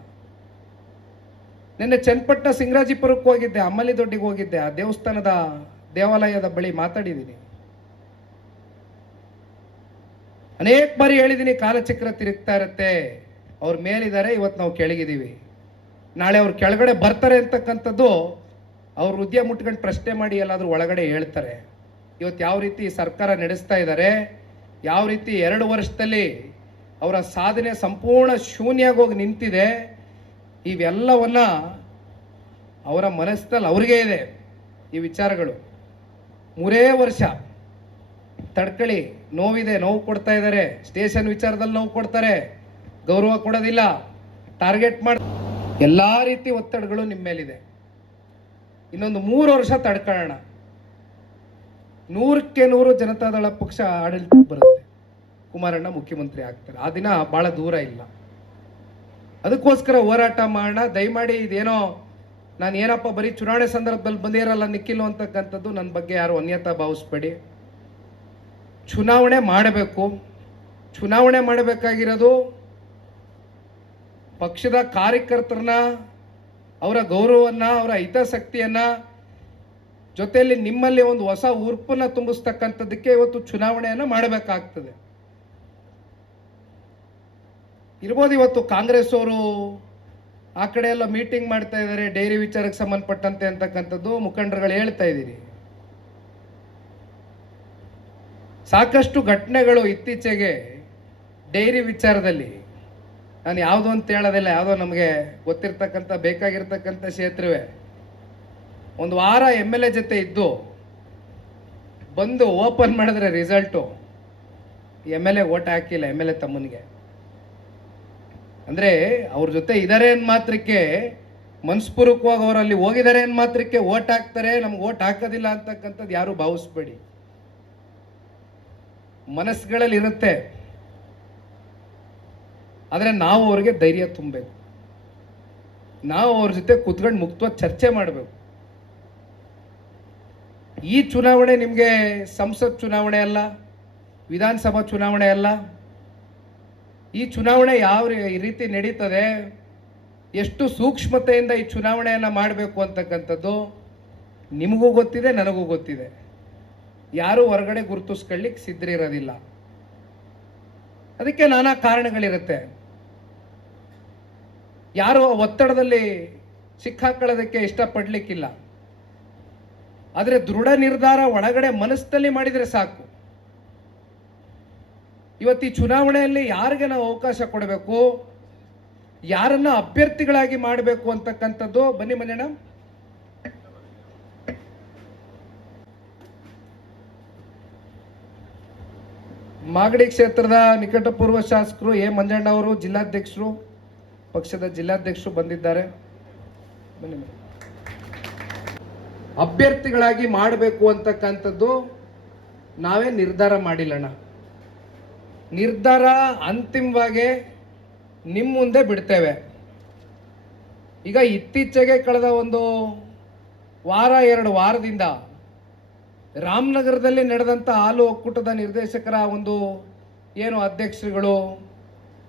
ನಿನ್ನೆ ಚನ್ನಪಟ್ಟಣ ಸಿಂಗರಾಜಿಪುರಕ್ಕೆ ಹೋಗಿದ್ದೆ, ಅಮ್ಮಲಿ ದೊಡ್ಡಿಗೆ ಹೋಗಿದ್ದೆ. ಆ ದೇವಾಲಯದ ಬಳಿ ಮಾತಾಡಿದ್ದೀನಿ. ಅನೇಕ ಬಾರಿ ಹೇಳಿದ್ದೀನಿ, ಕಾಲಚಕ್ರ ತಿರುಗ್ತಾ ಇರುತ್ತೆ, ಅವ್ರ ಮೇಲಿದ್ದಾರೆ, ಇವತ್ತು ನಾವು ಕೆಳಗಿದ್ದೀವಿ. ನಾಳೆ ಅವ್ರು ಕೆಳಗಡೆ ಬರ್ತಾರೆ ಅಂತಕ್ಕಂಥದ್ದು ಅವ್ರ ಹೃದಯ ಮುಟ್ಕೊಂಡು ಪ್ರಶ್ನೆ ಮಾಡಿ ಎಲ್ಲಾದರೂ ಒಳಗಡೆ ಹೇಳ್ತಾರೆ. ಇವತ್ತು ಯಾವ ರೀತಿ ಸರ್ಕಾರ ನಡೆಸ್ತಾ ಇದ್ದಾರೆ, ಯಾವ ರೀತಿ 2 ವರ್ಷದಲ್ಲಿ ಅವರ ಸಾಧನೆ ಸಂಪೂರ್ಣ ಶೂನ್ಯವಾಗಿ ಹೋಗಿ ನಿಂತಿದೆ. ಇವೆಲ್ಲವನ್ನ ಅವರ ಮನಸ್ಸಿನಲ್ಲಿ ಅವ್ರಿಗೆ ಇದೆ ಈ ವಿಚಾರಗಳು. 3 ವರ್ಷ ತಡ್ಕೊಳ್ಳಿ, ನೋವಿದೆ, ನೋವು ಕೊಡ್ತಾ ಇದ್ದಾರೆ, ಸ್ಟೇಷನ್ ವಿಚಾರದಲ್ಲಿ ನೋವು ಕೊಡ್ತಾರೆ, ಗೌರವ ಕೊಡೋದಿಲ್ಲ, ಟಾರ್ಗೆಟ್ ಮಾಡಿ ಎಲ್ಲ ರೀತಿ ಒತ್ತಡಗಳು ನಿಮ್ಮ ಮೇಲಿದೆ. ಇನ್ನೊಂದು 3 ವರ್ಷ ತಡ್ಕೊಳ್ಳೋಣ, 100ಕ್ಕೆ 100 ಜನತಾದಳ ಪಕ್ಷ ಆಡಳಿತಕ್ಕೆ ಬರುತ್ತೆ, ಕುಮಾರಣ್ಣ ಮುಖ್ಯಮಂತ್ರಿ ಆಗ್ತಾರೆ. ಆ ದಿನ ಭಾಳ ದೂರ ಇಲ್ಲ. ಅದಕ್ಕೋಸ್ಕರ ಹೋರಾಟ ಮಾಡೋಣ. ದಯಮಾಡಿ ಇದೇನೋ ನಾನು ಏನಪ್ಪ ಬರೀ ಚುನಾವಣೆ ಸಂದರ್ಭದಲ್ಲಿ ಬಂದಿರಲ್ಲ ನಿಖಿಲು ಅಂತಕ್ಕಂಥದ್ದು ನನ್ನ ಬಗ್ಗೆ ಯಾರು ಅನ್ಯತಾ ಭಾವಿಸ್ಬೇಡಿ. ಚುನಾವಣೆ ಮಾಡಬೇಕು. ಚುನಾವಣೆ ಮಾಡಬೇಕಾಗಿರೋದು ಪಕ್ಷದ ಕಾರ್ಯಕರ್ತರನ್ನ, ಅವರ ಗೌರವವನ್ನು, ಅವರ ಹಿತಾಸಕ್ತಿಯನ್ನು, ಜೊತೆಯಲ್ಲಿ ನಿಮ್ಮಲ್ಲಿ ಒಂದು ಹೊಸ ಉರುಪನ್ನು ತುಂಬಿಸ್ತಕ್ಕಂಥದ್ದಕ್ಕೆ ಇವತ್ತು ಚುನಾವಣೆಯನ್ನು ಮಾಡಬೇಕಾಗ್ತದೆ. ಇರ್ಬೋದು ಇವತ್ತು ಕಾಂಗ್ರೆಸ್ ಅವರು ಆ ಕಡೆ ಎಲ್ಲ ಮೀಟಿಂಗ್ ಮಾಡ್ತಾ ಇದ್ದಾರೆ ಡೈರಿ ವಿಚಾರಕ್ಕೆ ಸಂಬಂಧಪಟ್ಟಂತೆ ಅಂತಕ್ಕಂಥದ್ದು ಮುಖಂಡರುಗಳು ಹೇಳ್ತಾ ಇದ್ದೀರಿ. ಸಾಕಷ್ಟು ಘಟನೆಗಳು ಇತ್ತೀಚೆಗೆ ಡೈರಿ ವಿಚಾರದಲ್ಲಿ, ನಾನು ಯಾವುದೋ ಅಂತ ಹೇಳೋದಿಲ್ಲ, ಯಾವುದೋ ನಮಗೆ ಗೊತ್ತಿರ್ತಕ್ಕಂಥ ಬೇಕಾಗಿರ್ತಕ್ಕಂಥ ಕ್ಷೇತ್ರವೇ, 1 ವಾರ MLA ಜೊತೆ ಇದ್ದು ಬಂದು ಓಪನ್ ಮಾಡಿದ್ರೆ ರಿಸಲ್ಟು MLA ಓಟ್ ಹಾಕಿಲ್ಲ, MLA ತಮ್ಮನಿಗೆ. ಅಂದರೆ ಅವ್ರ ಜೊತೆ ಇದ್ದಾರೆ ಅಂದ ಮಾತ್ರಕ್ಕೆ, ಮನಸ್ಪೂರ್ವಕವಾಗಿ ಅವರಲ್ಲಿ ಹೋಗಿದ್ದಾರೆ ಅಂದ ಮಾತ್ರಕ್ಕೆ ಓಟ್ ಹಾಕ್ತಾರೆ, ನಮ್ಗೆ ಓಟ್ ಹಾಕೋದಿಲ್ಲ ಅಂತಕ್ಕಂಥದ್ದು ಯಾರು ಭಾವಿಸ್ಬೇಡಿ. ಮನಸ್ಸುಗಳಲ್ಲಿ ಇರುತ್ತೆ, ಆದರೆ ನಾವು ಅವ್ರಿಗೆ ಧೈರ್ಯ ತುಂಬಬೇಕು. ನಾವು ಅವ್ರ ಜೊತೆ ಕೂತ್ಕೊಂಡು ಮುಕ್ತವಾಗಿ ಚರ್ಚೆ ಮಾಡಬೇಕು. ಈ ಚುನಾವಣೆ ನಿಮಗೆ ಸಂಸತ್ ಚುನಾವಣೆ ಅಲ್ಲ, ವಿಧಾನಸಭಾ ಚುನಾವಣೆ ಅಲ್ಲ. ಈ ಚುನಾವಣೆ ಯಾವ ರೀತಿ ನಡೀತದೆ, ಎಷ್ಟು ಸೂಕ್ಷ್ಮತೆಯಿಂದ ಈ ಚುನಾವಣೆಯನ್ನು ಮಾಡಬೇಕು ಅಂತಕ್ಕಂಥದ್ದು ನಿಮಗೂ ಗೊತ್ತಿದೆ, ನನಗೂ ಗೊತ್ತಿದೆ. ಯಾರೂ ಹೊರಗಡೆ ಗುರುತಿಸ್ಕೊಳ್ಳಿಕ್ಕೆ ಸಿದ್ಧರಿರೋದಿಲ್ಲ. ಅದಕ್ಕೆ ನಾನಾ ಕಾರಣಗಳಿರುತ್ತೆ. ಯಾರು ಒತ್ತಡದಲ್ಲಿ ಸಿಕ್ಕಾಕೊಳ್ಳೋದಕ್ಕೆ ಇಷ್ಟಪಡಲಿಕ್ಕಿಲ್ಲ. ಆದರೆ ದೃಢ ನಿರ್ಧಾರ ಒಳಗಡೆ ಮನಸ್ಸಲ್ಲಿ ಮಾಡಿದರೆ ಸಾಕು. ಇವತ್ತು ಈ ಚುನಾವಣೆಯಲ್ಲಿ ಯಾರಿಗೆ ನಾವು ಅವಕಾಶ ಕೊಡಬೇಕು, ಯಾರನ್ನ ಅಭ್ಯರ್ಥಿಗಳಾಗಿ ಮಾಡಬೇಕು ಅಂತಕ್ಕಂಥದ್ದು, ಬನ್ನಿ ಮಂಜಣ್ಣ, ಮಾಗಡಿ ಕ್ಷೇತ್ರದ ನಿಕಟಪೂರ್ವ ಶಾಸಕರು ಎ ಮಂಜಣ್ಣ ಅವರು, ಜಿಲ್ಲಾಧ್ಯಕ್ಷರು, ಪಕ್ಷದ ಜಿಲ್ಲಾಧ್ಯಕ್ಷರು ಬಂದಿದ್ದಾರೆ. ಬನ್ನಿ. ಅಭ್ಯರ್ಥಿಗಳಾಗಿ ಮಾಡಬೇಕು ಅಂತಕ್ಕಂಥದ್ದು ನಾವೇ ನಿರ್ಧಾರ ಮಾಡಿಲ್ಲಣ್ಣ. ನಿರ್ಧಾರ ಅಂತಿಮವಾಗಿ ನಿಮ್ಮ ಮುಂದೆ ಬಿಡ್ತೇವೆ. ಈಗ ಇತ್ತೀಚೆಗೆ ಕಳೆದ 1 ವಾರ 2 ವಾರದಿಂದ ರಾಮನಗರದಲ್ಲಿ ನಡೆದಂಥ ಹಾಲು ಒಕ್ಕೂಟದ ನಿರ್ದೇಶಕರ ಏನು ಅಧ್ಯಕ್ಷರುಗಳು,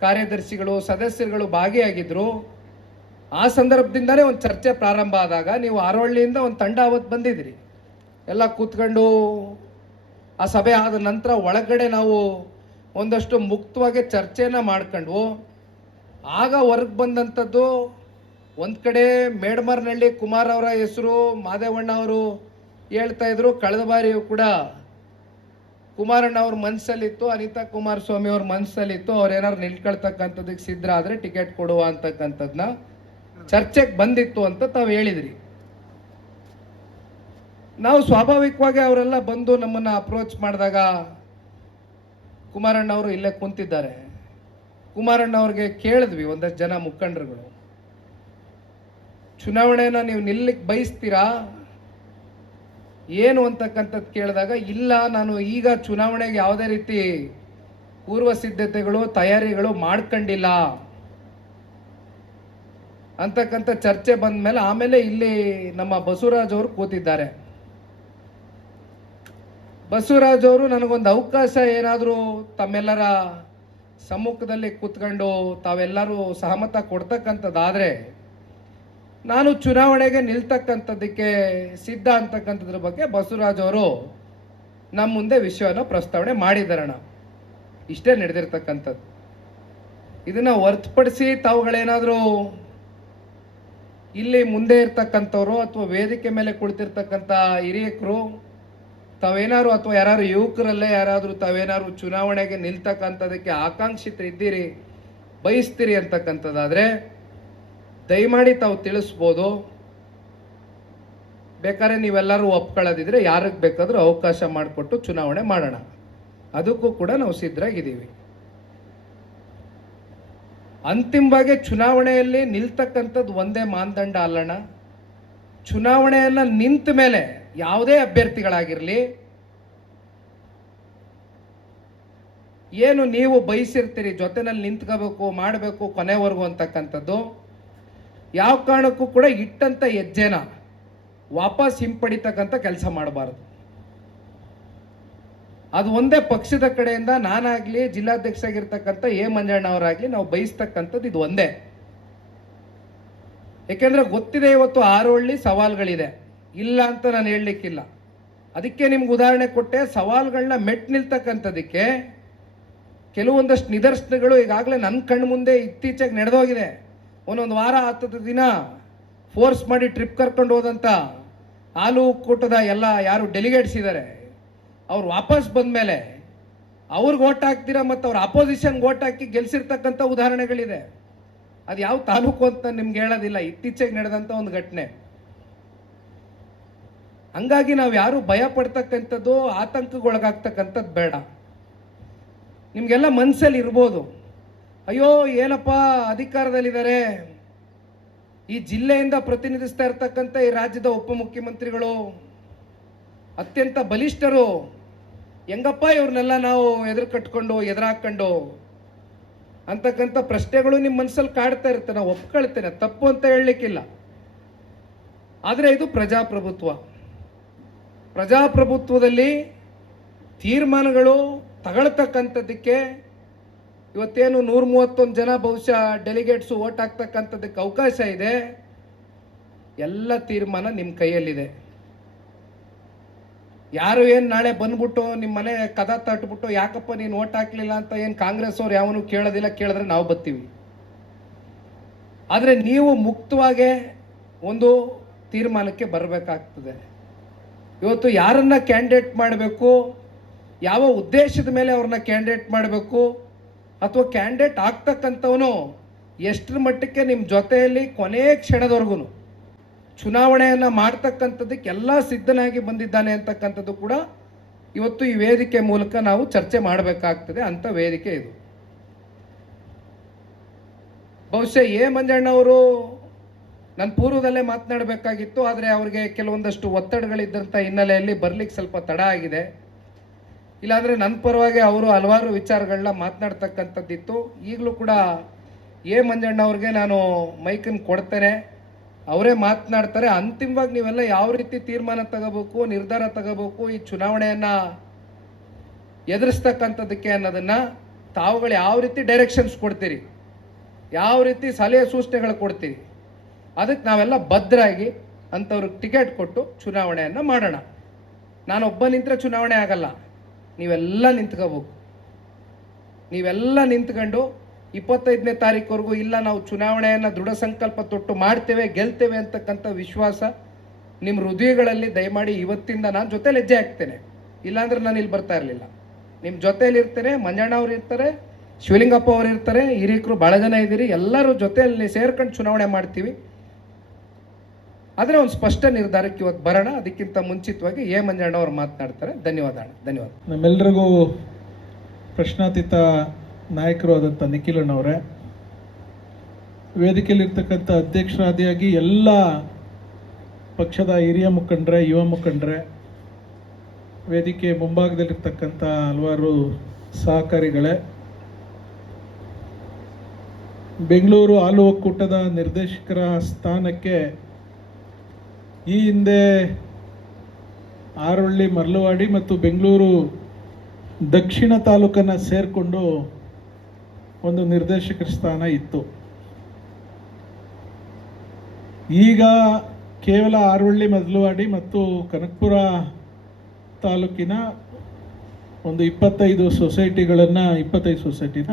ಕಾರ್ಯದರ್ಶಿಗಳು, ಸದಸ್ಯರುಗಳು ಭಾಗಿಯಾಗಿದ್ದರು. ಆ ಸಂದರ್ಭದಿಂದಲೇ ಒಂದು ಚರ್ಚೆ ಪ್ರಾರಂಭ ಆದಾಗ ನೀವು ಆರೋಹಳ್ಳಿಯಿಂದ ಒಂದು ತಂಡ ಅವತ್ತು ಬಂದಿದ್ರಿ. ಎಲ್ಲ ಕೂತ್ಕೊಂಡು ಆ ಸಭೆ ಆದ ನಂತರ ಒಳಗಡೆ ನಾವು ಒಂದಷ್ಟು ಮುಕ್ತವಾಗಿ ಚರ್ಚೆಯನ್ನು ಮಾಡ್ಕೊಂಡು ಆಗ ಹೊರಗೆ ಬಂದಂಥದ್ದು, ಒಂದು ಕಡೆ ಮೇಡಮರ್ನಹಳ್ಳಿ ಕುಮಾರ್ ಅವರ ಹೆಸರು ಮಾದೇವಣ್ಣ ಅವರು ಹೇಳ್ತಾ ಇದ್ರು. ಕಳೆದ ಬಾರಿಯೂ ಕೂಡ ಕುಮಾರಣ್ಣ ಅವ್ರ ಮನಸ್ಸಲ್ಲಿತ್ತು, ಅನಿತಾ ಕುಮಾರಸ್ವಾಮಿ ಅವ್ರ ಮನಸ್ಸಲ್ಲಿತ್ತು, ಅವ್ರು ಏನಾದ್ರು ನಿಲ್ಕೊಳ್ತಕ್ಕಂಥದ್ದಕ್ಕೆ ಸಿದ್ಧ ಆದರೆ ಟಿಕೆಟ್ ಕೊಡುವ ಅಂತಕ್ಕಂಥದ್ದನ್ನ ಚರ್ಚೆಗೆ ಬಂದಿತ್ತು ಅಂತ ತಾವು ಹೇಳಿದ್ರಿ. ನಾವು ಸ್ವಾಭಾವಿಕವಾಗಿ ಅವರೆಲ್ಲ ಬಂದು ನಮ್ಮನ್ನು ಅಪ್ರೋಚ್ ಮಾಡಿದಾಗ ಕುಮಾರಣ್ಣ ಅವರು ಇಲ್ಲೇ ಕುಂತಿದ್ದಾರೆ. ಕುಮಾರಣ್ಣ ಅವ್ರಿಗೆ ಕೇಳಿದ್ವಿ, ಒಂದಷ್ಟು ಜನ ಮುಖಂಡರುಗಳು, ಚುನಾವಣೆನ ನೀವು ನಿಲ್ಲಕ್ಕೆ ಬಯಸ್ತೀರಾ ಏನು ಅಂತಕ್ಕಂಥದ್ದು ಕೇಳಿದಾಗ, ಇಲ್ಲ ನಾನು ಈಗ ಚುನಾವಣೆಗೆ ಯಾವುದೇ ರೀತಿ ಪೂರ್ವ ಸಿದ್ಧತೆಗಳು ತಯಾರಿಗಳು ಮಾಡ್ಕೊಂಡಿಲ್ಲ ಅಂತಕ್ಕಂಥ ಚರ್ಚೆ ಬಂದ ಮೇಲೆ ಆಮೇಲೆ ಇಲ್ಲಿ ನಮ್ಮ ಬಸವರಾಜ್ ಅವರು ಕೂತಿದ್ದಾರೆ. ಬಸವರಾಜ್ ಅವರು ನನಗೊಂದು ಅವಕಾಶ ಏನಾದರೂ ತಮ್ಮೆಲ್ಲರ ಸಮ್ಮುಖದಲ್ಲಿ ಕೂತ್ಕೊಂಡು ತಾವೆಲ್ಲರೂ ಸಹಮತ ಕೊಡ್ತಕ್ಕಂಥದ್ದಾದರೆ ನಾನು ಚುನಾವಣೆಗೆ ನಿಲ್ತಕ್ಕಂಥದ್ದಕ್ಕೆ ಸಿದ್ಧ ಅಂತಕ್ಕಂಥದ್ರ ಬಗ್ಗೆ ಬಸವರಾಜ್ ಅವರು ನಮ್ಮ ಮುಂದೆ ವಿಷಯವನ್ನು ಪ್ರಸ್ತಾವನೆ ಮಾಡಿದಾರಣ. ಇಷ್ಟೇ ನಡೆದಿರ್ತಕ್ಕಂಥದ್ದು. ಇದನ್ನು ಹೊರತುಪಡಿಸಿ ತಾವುಗಳೇನಾದರೂ ಇಲ್ಲಿ ಮುಂದೆ ಇರ್ತಕ್ಕಂಥವ್ರು ಅಥವಾ ವೇದಿಕೆ ಮೇಲೆ ಕುಳಿತಿರ್ತಕ್ಕಂಥ ಹಿರಿಯಕರು ತಾವೇನಾದ್ರು ಅಥವಾ ಯಾರು ಯುವಕರಲ್ಲೇ ಯಾರಾದರೂ ತಾವೇನಾದ್ರು ಚುನಾವಣೆಗೆ ನಿಲ್ತಕ್ಕಂಥದಕ್ಕೆ ಆಕಾಂಕ್ಷಿತರಿದ್ದೀರಿ, ಬಯಸ್ತೀರಿ ಅಂತಕ್ಕಂಥದ್ದಾದರೆ ದಯಮಾಡಿ ತಾವು ತಿಳಿಸ್ಬೋದು. ಬೇಕಾದ್ರೆ ನೀವೆಲ್ಲರೂ ಒಪ್ಕೊಳ್ಳೋದಿದ್ರೆ ಯಾರಿಗೆ ಬೇಕಾದರೂ ಅವಕಾಶ ಮಾಡಿಕೊಟ್ಟು ಚುನಾವಣೆ ಮಾಡೋಣ, ಅದಕ್ಕೂ ಕೂಡ ನಾವು ಸಿದ್ಧರಾಗಿದ್ದೀವಿ. ಅಂತಿಮವಾಗಿ ಚುನಾವಣೆಯಲ್ಲಿ ನಿಲ್ತಕ್ಕಂಥದ್ದು ಒಂದೇ ಮಾನದಂಡ ಅಲ್ಲಣ್ಣ. ಚುನಾವಣೆಯನ್ನು ನಿಂತ ಮೇಲೆ ಯಾವುದೇ ಅಭ್ಯರ್ಥಿಗಳಾಗಿರಲಿ, ಏನು ನೀವು ಬಯಸಿರ್ತೀರಿ ಜೊತೆನಲ್ಲಿ ನಿಂತ್ಕೋಬೇಕು, ಮಾಡಬೇಕು ಕೊನೆವರೆಗೂ ಅಂತಕ್ಕಂಥದ್ದು, ಯಾವ ಕಾರಣಕ್ಕೂ ಕೂಡ ಇಟ್ಟಂಥ ಹೆಜ್ಜೆನ ವಾಪಸ್ ಹಿಂಪಡಿತಕ್ಕಂಥ ಕೆಲಸ ಮಾಡಬಾರ್ದು. ಅದು ಒಂದೇ ಪಕ್ಷದ ಕಡೆಯಿಂದ ನಾನಾಗಲಿ ಜಿಲ್ಲಾಧ್ಯಕ್ಷ ಆಗಿರ್ತಕ್ಕಂಥ ಎ ಮಂಜಣ್ಣ ಅವರಾಗಲಿ ನಾವು ಬಯಸ್ತಕ್ಕಂಥದ್ದು ಇದು ಒಂದೇ. ಏಕೆಂದರೆ ಗೊತ್ತಿದೆ ಇವತ್ತು ಆರೋಳ್ಳಿ ಸವಾಲುಗಳಿದೆ, ಇಲ್ಲ ಅಂತ ನಾನು ಹೇಳಲಿಕ್ಕಿಲ್ಲ. ಅದಕ್ಕೆ ನಿಮ್ಗೆ ಉದಾಹರಣೆ ಕೊಟ್ಟೆ. ಸವಾಲುಗಳನ್ನ ಮೆಟ್ ನಿಲ್ತಕ್ಕಂಥದಕ್ಕೆ ಕೆಲವೊಂದಷ್ಟು ನಿದರ್ಶನಗಳು ಈಗಾಗಲೇ ನನ್ನ ಕಣ್ಣು ಮುಂದೆ ಇತ್ತೀಚೆಗೆ ನಡೆದೋಗಿದೆ. ಒಂದೊಂದು ವಾರ 10 ದಿನ ಫೋರ್ಸ್ ಮಾಡಿ ಟ್ರಿಪ್ ಕರ್ಕೊಂಡು ಹೋದಂಥ ಹಾಲು ಒಕ್ಕೂಟದ ಎಲ್ಲ ಯಾರು ಡೆಲಿಗೇಟ್ಸ್ ಇದ್ದಾರೆ, ಅವ್ರು ವಾಪಸ್ ಬಂದ ಮೇಲೆ ಅವ್ರಿಗೆ ಓಟ್ ಹಾಕ್ತೀರಾ ಮತ್ತು ಅವ್ರ ಅಪೋಸಿಷನ್ಗೆ ಓಟ್ ಹಾಕಿ ಗೆಲ್ಸಿರ್ತಕ್ಕಂಥ ಉದಾಹರಣೆಗಳಿದೆ. ಅದು ಯಾವ ತಾಲೂಕು ಅಂತ ನಿಮ್ಗೆ ಹೇಳೋದಿಲ್ಲ, ಇತ್ತೀಚೆಗೆ ನಡೆದಂಥ ಒಂದು ಘಟನೆ. ಹಂಗಾಗಿ ನಾವು ಯಾರು ಭಯ ಪಡ್ತಕ್ಕಂಥದ್ದು, ಆತಂಕಗೊಳಗಾಗ್ತಕ್ಕಂಥದ್ದು ಬೇಡ. ನಿಮಗೆಲ್ಲ ಮನಸ್ಸಲ್ಲಿ ಇರ್ಬೋದು, ಅಯ್ಯೋ ಏನಪ್ಪ ಅಧಿಕಾರದಲ್ಲಿದ್ದಾರೆ, ಈ ಜಿಲ್ಲೆಯಿಂದ ಪ್ರತಿನಿಧಿಸ್ತಾ ಇರ್ತಕ್ಕಂಥ ಈ ರಾಜ್ಯದ ಉಪಮುಖ್ಯಮಂತ್ರಿಗಳು ಅತ್ಯಂತ ಬಲಿಷ್ಠರು, ಹೆಂಗಪ್ಪ ಇವ್ರನ್ನೆಲ್ಲ ನಾವು ಎದುರು ಹಾಕೊಂಡು ಅಂತಕ್ಕಂಥ ಪ್ರಶ್ನೆಗಳು ನಿಮ್ಮ ಮನಸ್ಸಲ್ಲಿ ಕಾಡ್ತಾ ಇರುತ್ತೆ. ನಾವು ಒಪ್ಕೊಳ್ತೇನೆ, ತಪ್ಪು ಅಂತ ಹೇಳಲಿಕ್ಕಿಲ್ಲ. ಆದರೆ ಇದು ಪ್ರಜಾಪ್ರಭುತ್ವದಲ್ಲಿ ತೀರ್ಮಾನಗಳು ತಗೊಳ್ತಕ್ಕಂಥದ್ದಕ್ಕೆ ಇವತ್ತೇನು 131 ಜನ ಬಹುಶಃ ಡೆಲಿಗೇಟ್ಸು ಓಟ್ ಹಾಕ್ತಕ್ಕಂಥದ್ದಕ್ಕೆ ಅವಕಾಶ ಇದೆ. ಎಲ್ಲ ತೀರ್ಮಾನ ನಿಮ್ಮ ಕೈಯಲ್ಲಿದೆ. ಯಾರು ಏನು ನಾಳೆ ಬಂದ್ಬಿಟ್ಟು ನಿಮ್ಮ ಮನೆ ಕದ ತಟ್ಬಿಟ್ಟು ಯಾಕಪ್ಪ ನೀನು ಓಟ್ ಹಾಕ್ಲಿಲ್ಲ ಅಂತ ಏನು ಕಾಂಗ್ರೆಸ್ ಅವ್ರು ಯಾವನು ಕೇಳೋದಿಲ್ಲ, ಕೇಳಿದ್ರೆ ನಾವು ಬರ್ತೀವಿ. ಆದರೆ ನೀವು ಮುಕ್ತವಾಗಿ ಒಂದು ತೀರ್ಮಾನಕ್ಕೆ ಬರಬೇಕಾಗ್ತದೆ. ಇವತ್ತು ಯಾರನ್ನ ಕ್ಯಾಂಡಿಡೇಟ್ ಮಾಡಬೇಕು, ಯಾವ ಉದ್ದೇಶದ ಮೇಲೆ ಅವ್ರನ್ನ ಕ್ಯಾಂಡಿಡೇಟ್ ಮಾಡಬೇಕು, ಅಥವಾ ಕ್ಯಾಂಡಿಡೇಟ್ ಆಗ್ತಕ್ಕಂಥವನು ಎಷ್ಟರ ಮಟ್ಟಕ್ಕೆ ನಿಮ್ಮ ಜೊತೆಯಲ್ಲಿ ಕೊನೆಯ ಕ್ಷಣದವರೆಗೂ ಚುನಾವಣೆಯನ್ನು ಮಾಡ್ತಕ್ಕಂಥದ್ದಕ್ಕೆ ಎಲ್ಲ ಸಿದ್ಧನಾಗಿ ಬಂದಿದ್ದಾನೆ ಅಂತಕ್ಕಂಥದ್ದು ಕೂಡ ಇವತ್ತು ಈ ವೇದಿಕೆ ಮೂಲಕ ನಾವು ಚರ್ಚೆ ಮಾಡಬೇಕಾಗ್ತದೆ ಅಂತ ವೇದಿಕೆ ಇದು. ಬಹುಶಃ ಎ ಮಂಜಣ್ಣವರು ನನ್ನ ಪೂರ್ವದಲ್ಲೇ ಮಾತನಾಡಬೇಕಾಗಿತ್ತು, ಆದರೆ ಅವರಿಗೆ ಕೆಲವೊಂದಷ್ಟು ಒತ್ತಡಗಳಿದ್ದಂಥ ಹಿನ್ನೆಲೆಯಲ್ಲಿ ಬರಲಿಕ್ಕೆ ಸ್ವಲ್ಪ ತಡ ಆಗಿದೆ. ಇಲ್ಲಾಂದರೆ ನನ್ನ ಪರವಾಗಿ ಅವರು ಹಲವಾರು ವಿಚಾರಗಳನ್ನ ಮಾತನಾಡ್ತಕ್ಕಂಥದ್ದಿತ್ತು. ಈಗಲೂ ಕೂಡ ಎ ಮಂಜಣ್ಣ ಅವ್ರಿಗೆ ನಾನು ಮೈಕನ್ನು ಕೊಡ್ತೇನೆ, ಅವರೇ ಮಾತನಾಡ್ತಾರೆ. ಅಂತಿಮವಾಗಿ ನೀವೆಲ್ಲ ಯಾವ ರೀತಿ ತೀರ್ಮಾನ ತಗೋಬೇಕು, ನಿರ್ಧಾರ ತಗೋಬೇಕು, ಈ ಚುನಾವಣೆಯನ್ನು ಎದುರಿಸ್ತಕ್ಕಂಥದ್ದಕ್ಕೆ ಅನ್ನೋದನ್ನು ತಾವುಗಳು ಯಾವ ರೀತಿ ಡೈರೆಕ್ಷನ್ಸ್ ಕೊಡ್ತೀರಿ, ಯಾವ ರೀತಿ ಸಲಹೆ ಸೂಚನೆಗಳು ಕೊಡ್ತೀರಿ, ಅದಕ್ಕೆ ನಾವೆಲ್ಲ ಭದ್ರಾಗಿ ಅಂಥವ್ರಿಗೆ ಟಿಕೆಟ್ ಕೊಟ್ಟು ಚುನಾವಣೆಯನ್ನು ಮಾಡೋಣ. ನಾನೊಬ್ಬ ನಿಂತರೆ ಚುನಾವಣೆ ಆಗಲ್ಲ, ನೀವೆಲ್ಲ ನಿಂತ್ಕೋಬೇಕು. ನೀವೆಲ್ಲ ನಿಂತ್ಕೊಂಡು 25ನೇ ತಾರೀಕುವರೆಗೂ ಇಲ್ಲ ನಾವು ಚುನಾವಣೆಯನ್ನು ದೃಢ ಸಂಕಲ್ಪ ತೊಟ್ಟು ಮಾಡ್ತೇವೆ, ಗೆಲ್ತೇವೆ ಅಂತಕ್ಕಂಥ ವಿಶ್ವಾಸ ನಿಮ್ಮ ಹೃದಯಗಳಲ್ಲಿ ದಯಮಾಡಿ ಇವತ್ತಿಂದ ನಾನು ಜೊತೆಲಿ ಹೆಜ್ಜೆ ಹಾಕ್ತೇನೆ. ಇಲ್ಲಾಂದ್ರೆ ನಾನು ಇಲ್ಲಿ ಬರ್ತಾ ಇರಲಿಲ್ಲ. ನಿಮ್ಮ ಜೊತೆಯಲ್ಲಿ ಇರ್ತಾರೆ, ಮಂಜಣ್ಣ ಅವ್ರು ಇರ್ತಾರೆ, ಶಿವಲಿಂಗಪ್ಪ ಅವರು ಇರ್ತಾರೆ, ಹಿರಿಕರು ಭಾಳ ಜನ ಇದ್ದೀರಿ, ಎಲ್ಲರೂ ಜೊತೆಯಲ್ಲಿ ಸೇರ್ಕೊಂಡು ಚುನಾವಣೆ ಮಾಡ್ತೀವಿ. ಆದರೆ ಒಂದು ಸ್ಪಷ್ಟ ನಿರ್ಧಾರಕ್ಕೆ ಇವತ್ತು ಬರೋಣ. ಅದಕ್ಕಿಂತ ಮುಂಚಿತವಾಗಿ ಎ ಮಂಜಣ್ಣ ಅವರು ಮಾತನಾಡ್ತಾರೆ. ಧನ್ಯವಾದ. ನಮ್ಮೆಲ್ಲರಿಗೂ ಪ್ರಶ್ನಾತೀತ ನಾಯಕರು ಆದಂಥ ನಿಖಿಲಣ್ಣವರೇ, ವೇದಿಕೆಯಲ್ಲಿರ್ತಕ್ಕಂಥ ಅಧ್ಯಕ್ಷರಾದಿಯಾಗಿ ಎಲ್ಲ ಪಕ್ಷದ ಹಿರಿಯ ಮುಖಂಡರೇ, ಯುವ ಮುಖಂಡರೇ, ವೇದಿಕೆ ಮುಂಭಾಗದಲ್ಲಿರ್ತಕ್ಕಂಥ ಹಲವಾರು ಸಹಕಾರಿಗಳೇ, ಬೆಂಗಳೂರು ಹಾಲು ಒಕ್ಕೂಟದ ನಿರ್ದೇಶಕರ ಸ್ಥಾನಕ್ಕೆ ಈ ಹಿಂದೆ ಆರೋಳ್ಳಿ, ಮರ್ಲವಾಡಿ ಮತ್ತು ಬೆಂಗಳೂರು ದಕ್ಷಿಣ ತಾಲೂಕನ್ನು ಸೇರಿಕೊಂಡು ಒಂದು ನಿರ್ದೇಶಕರ ಸ್ಥಾನ ಇತ್ತು. ಈಗ ಕೇವಲ ಆರೋಳ್ಳಿ, ಮರ್ಲವಾಡಿ ಮತ್ತು ಕನಕಪುರ ತಾಲೂಕಿನ ಒಂದು 25 ಸೊಸೈಟಿಗಳನ್ನು, 25 ಸೊಸೈಟಿನ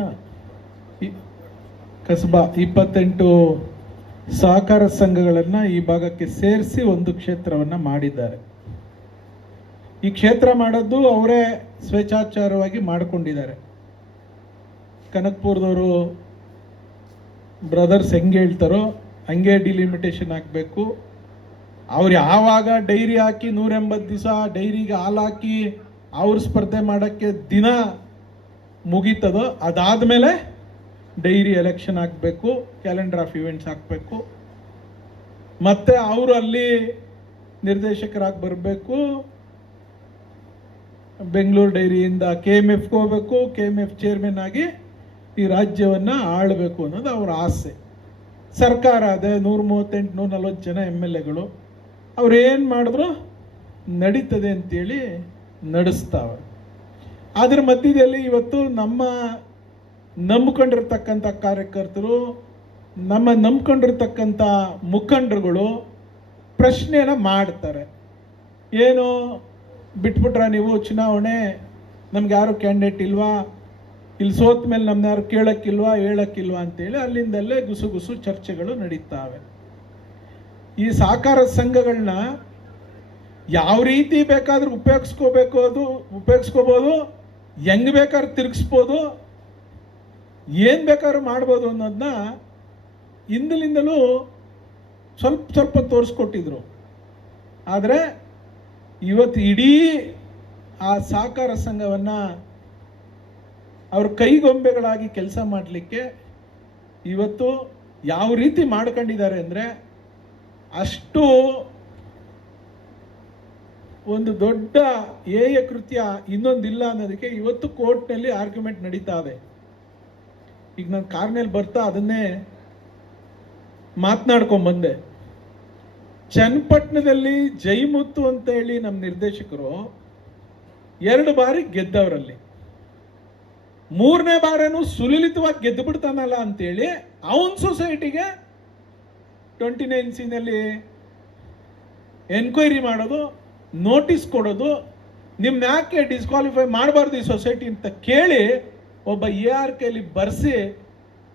ಕಸಬಾ 28 ಸಹಕಾರ ಸಂಘಗಳನ್ನು ಈ ಭಾಗಕ್ಕೆ ಸೇರಿಸಿ ಒಂದು ಕ್ಷೇತ್ರವನ್ನು ಮಾಡಿದ್ದಾರೆ. ಈ ಕ್ಷೇತ್ರ ಮಾಡೋದು ಅವರೇ ಸ್ವೇಚ್ಛಾಚಾರವಾಗಿ ಮಾಡಿಕೊಂಡಿದ್ದಾರೆ. ಕನಕಪುರದವರು ಬ್ರದರ್ಸ್ ಹೆಂಗೆ ಹೇಳ್ತಾರೋ ಹಂಗೆ ಡಿಲಿಮಿಟೇಷನ್ ಹಾಕಬೇಕು. ಅವ್ರು ಯಾವಾಗ ಡೈರಿ ಹಾಕಿ 180 ದಿವಸ ಡೈರಿಗೆ ಹಾಲು ಹಾಕಿ ಅವ್ರು ಸ್ಪರ್ಧೆ ಮಾಡೋಕ್ಕೆ ದಿನ ಮುಗೀತದೋ ಅದಾದಮೇಲೆ ಡೈರಿ ಎಲೆಕ್ಷನ್ ಹಾಕಬೇಕು, ಕ್ಯಾಲೆಂಡರ್ ಆಫ್ ಇವೆಂಟ್ಸ್ ಹಾಕಬೇಕು, ಮತ್ತು ಅವರು ಅಲ್ಲಿ ನಿರ್ದೇಶಕರಾಗಿ ಬರಬೇಕು. ಬೆಂಗಳೂರು ಡೈರಿಯಿಂದ KMFಗೆ ಹೋಗಬೇಕು, KMF ಚೇರ್ಮನ್ ಆಗಿ ಈ ರಾಜ್ಯವನ್ನು ಆಳಬೇಕು ಅನ್ನೋದು ಅವರ ಆಸೆ. ಸರ್ಕಾರ ಅದೇ 138-140 ಜನ MLAಗಳು ಅವ್ರು ಏನು ಮಾಡಿದ್ರು ನಡೀತದೆ ಅಂತೇಳಿ ನಡೆಸ್ತಾವೆ. ಅದರ ಮಧ್ಯದಲ್ಲಿ ಇವತ್ತು ನಮ್ಮ ನಂಬ್ಕೊಂಡಿರ್ತಕ್ಕಂಥ ಕಾರ್ಯಕರ್ತರು, ನಮ್ಮ ನಂಬ್ಕೊಂಡಿರ್ತಕ್ಕಂಥ ಮುಖಂಡರುಗಳು ಪ್ರಶ್ನೆನ ಮಾಡ್ತಾರೆ. ಏನು ಬಿಟ್ಬಿಟ್ರ ನೀವು ಚುನಾವಣೆ, ನಮ್ಗೆ ಯಾರು ಕ್ಯಾಂಡಿಡೇಟ್ ಇಲ್ವಾ, ಇಲ್ಲಿ ಸೋತ ಮೇಲೆ ನಮ್ಮನ್ನ ಯಾರು ಕೇಳೋಕ್ಕಿಲ್ವಾ ಹೇಳೋಕ್ಕಿಲ್ವಾ ಅಂತೇಳಿ ಅಲ್ಲಿಂದಲ್ಲೇ ಗುಸು ಚರ್ಚೆಗಳು ನಡೀತಾವೆ. ಈ ಸಹಕಾರ ಸಂಘಗಳನ್ನ ಯಾವ ರೀತಿ ಬೇಕಾದ್ರೂ ಉಪಯೋಗಿಸ್ಕೋಬೋದು, ಹೆಂಗೆ ಬೇಕಾದ್ರೂ ತಿರುಗಿಸ್ಬೋದು, ಏನು ಬೇಕಾದ್ರೂ ಮಾಡ್ಬೋದು ಅನ್ನೋದನ್ನ ಹಿಂದಲಿಂದಲೂ ಸ್ವಲ್ಪ ತೋರಿಸ್ಕೊಟ್ಟಿದ್ರು. ಆದರೆ ಇವತ್ತು ಇಡೀ ಆ ಸಹಕಾರ ಸಂಘವನ್ನು ಅವ್ರ ಕೈಗೊಂಬೆಗಳಾಗಿ ಕೆಲಸ ಮಾಡಲಿಕ್ಕೆ ಇವತ್ತು ಯಾವ ರೀತಿ ಮಾಡ್ಕೊಂಡಿದ್ದಾರೆ ಅಂದರೆ, ಅಷ್ಟು ಒಂದು ದೊಡ್ಡ ಹೇಯ ಕೃತ್ಯ ಇನ್ನೊಂದಿಲ್ಲ ಅನ್ನೋದಕ್ಕೆ ಇವತ್ತು ಕೋರ್ಟ್ನಲ್ಲಿ ಆರ್ಗ್ಯುಮೆಂಟ್ ನಡೀತಾ ಇದೆ. ಈಗ ನಾನು ಕಾರ್ನಲ್ಲಿ ಬರ್ತಾ ಅದನ್ನೇ ಮಾತನಾಡ್ಕೊಂಬಂದೆ. ಚನ್ನಪಟ್ಟಣದಲ್ಲಿ ಜೈಮುತ್ತು ಅಂತ ಹೇಳಿ ನಮ್ಮ ನಿರ್ದೇಶಕರು 2 ಬಾರಿ ಗೆದ್ದವರಲ್ಲಿ, 3ನೇ ಬಾರೇನು ಸುಲಲಿತವಾಗಿ ಗೆದ್ದು ಬಿಡ್ತಾನಲ್ಲ ಅಂತೇಳಿ ಅವನ ಸೊಸೈಟಿಗೆ 29C ಎನ್ಕ್ವೈರಿ ಮಾಡೋದು, ನೋಟಿಸ್ ಕೊಡೋದು, ನಿಮ್ನ ಯಾಕೆ ಡಿಸ್ಕ್ವಾಲಿಫೈ ಮಾಡಬಾರ್ದು ಈ ಸೊಸೈಟಿ ಅಂತ ಕೇಳಿ ಒಬ್ಬ ARKಲಿ ಬರೆಸಿ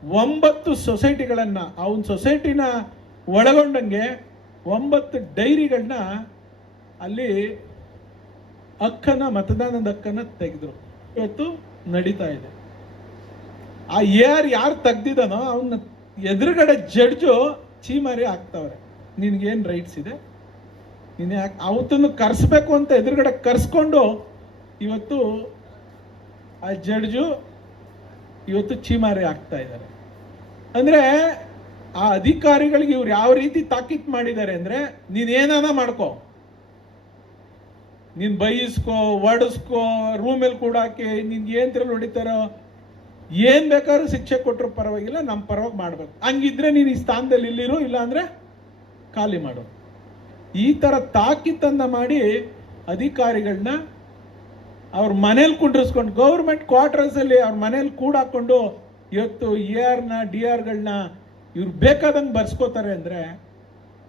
9 ಸೊಸೈಟಿಗಳನ್ನು ಅವನ ಸೊಸೈಟಿನ ಒಳಗೊಂಡಂಗೆ 9 ಡೈರಿಗಳನ್ನ ಅಲ್ಲಿ ಮತದಾನದ ಹಕ್ಕನ್ನು ತೆಗೆದ್ರು. ಇವತ್ತು ನಡೀತಾ ಇದೆ. ಆ ಯಾರು ತೆಗ್ದಿದ್ದಾನೋ ಅವನ್ನ ಎದುರುಗಡೆ ಜಡ್ಜು ಚೀಮಾರಿ ಹಾಕ್ತವ್ರೆ, ನಿನ್ಗೇನು ರೈಟ್ಸ್ ಇದೆ, ನೀನು ಯಾಕೆ ಅವತ್ತನ್ನು ಕರೆಸ್ಬೇಕು ಅಂತ ಎದುರುಗಡೆ ಕರೆಸ್ಕೊಂಡು ಇವತ್ತು ಆ ಜಡ್ಜು ಇವತ್ತು ಚೀಮಾರಿ ಆಗ್ತಾ ಇದ್ದಾರೆ. ಅಂದರೆ ಆ ಅಧಿಕಾರಿಗಳಿಗೆ ಇವ್ರು ಯಾವ ರೀತಿ ತಾಕೀತು ಮಾಡಿದ್ದಾರೆ ಅಂದರೆ, ನೀನೇನಾನ ಮಾಡ್ಕೋ, ನೀನು ಬೈಸ್ಕೋ, ಒಡಿಸ್ಕೋ, ರೂಮಲ್ಲಿ ಕೂಡಾಕಿ, ನಿನ್ಗೆ ಏನು ತಿರಲು ಹೊಡಿತಾರೋ, ಏನು ಬೇಕಾದ್ರೂ ಶಿಕ್ಷೆ ಕೊಟ್ಟರು ಪರವಾಗಿಲ್ಲ, ನಮ್ಮ ಪರವಾಗಿ ಮಾಡಬೇಕು. ಹಂಗಿದ್ರೆ ನೀನು ಈ ಸ್ಥಾನದಲ್ಲಿ ಇಲ್ಲಿರು, ಇಲ್ಲಾಂದರೆ ಖಾಲಿ ಮಾಡು. ಈ ಥರ ತಾಕೀತನ್ನು ಮಾಡಿ ಅಧಿಕಾರಿಗಳನ್ನ ಅವ್ರ ಮನೇಲಿ ಕುಂಡ್ರಿಸ್ಕೊಂಡು ಗೌರ್ಮೆಂಟ್ ಕ್ವಾರ್ಟರ್ಸಲ್ಲಿ ಅವ್ರ ಮನೇಲಿ ಕೂಡಾಕೊಂಡು ಇವತ್ತು ARನ DRಗಳನ್ನ ಇವ್ರು ಬೇಕಾದಂಗೆ ಬರ್ಸ್ಕೋತಾರೆ ಅಂದರೆ,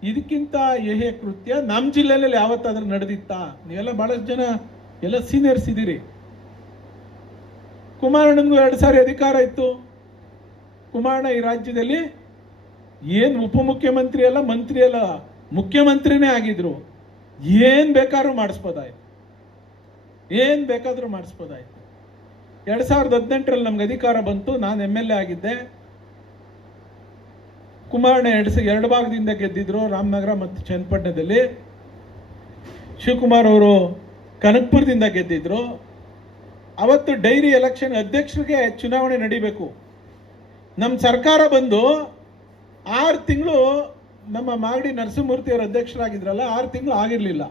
ಇದಕ್ಕಿಂತ ಹೇಯ ಕೃತ್ಯ ನಮ್ಮ ಜಿಲ್ಲೆಯಲ್ಲಿ ಯಾವತ್ತಾದ್ರೂ ನಡೆದಿತ್ತಾ? ನೀವೆಲ್ಲ ಭಾಳಷ್ಟು ಜನ ಎಲ್ಲ ಸೀನಿಯರ್ಸ್ ಇದ್ದೀರಿ. ಕುಮಾರಣ್ಣನಿಗೂ 2 ಸಾರಿ ಅಧಿಕಾರ ಇತ್ತು. ಕುಮಾರಣ್ಣ ಈ ರಾಜ್ಯದಲ್ಲಿ ಏನು ಉಪಮುಖ್ಯಮಂತ್ರಿ ಅಲ್ಲ, ಮಂತ್ರಿ ಅಲ್ಲ, ಮುಖ್ಯಮಂತ್ರಿನೇ ಆಗಿದ್ರು. ಏನು ಬೇಕಾದ್ರೂ ಮಾಡಿಸ್ಬೋದಾಯ್ತು. 2018ರಲ್ಲಿ ನಮ್ಗೆ ಅಧಿಕಾರ ಬಂತು, ನಾನು MLA ಆಗಿದ್ದೆ. ಕುಮಾರಣ್ಣ 2 ಭಾಗದಿಂದ ಗೆದ್ದಿದ್ರು, ರಾಮನಗರ ಮತ್ತು ಚನ್ನಪಟ್ಟಣದಲ್ಲಿ. ಶಿವಕುಮಾರ್ ಅವರು ಕನಕಪುರದಿಂದ ಗೆದ್ದಿದ್ರು. ಅವತ್ತು ಡೈರಿ ಎಲೆಕ್ಷನ್ ಅಧ್ಯಕ್ಷರಿಗೆ ಚುನಾವಣೆ ನಡೀಬೇಕು. ನಮ್ಮ ಸರ್ಕಾರ ಬಂದು 6 ತಿಂಗಳು ನಮ್ಮ ಮಾಗಡಿ ನರಸಿಂಹಮೂರ್ತಿಯವರು ಅಧ್ಯಕ್ಷರಾಗಿದ್ರಲ್ಲ, 6 ತಿಂಗಳು ಆಗಿರಲಿಲ್ಲ.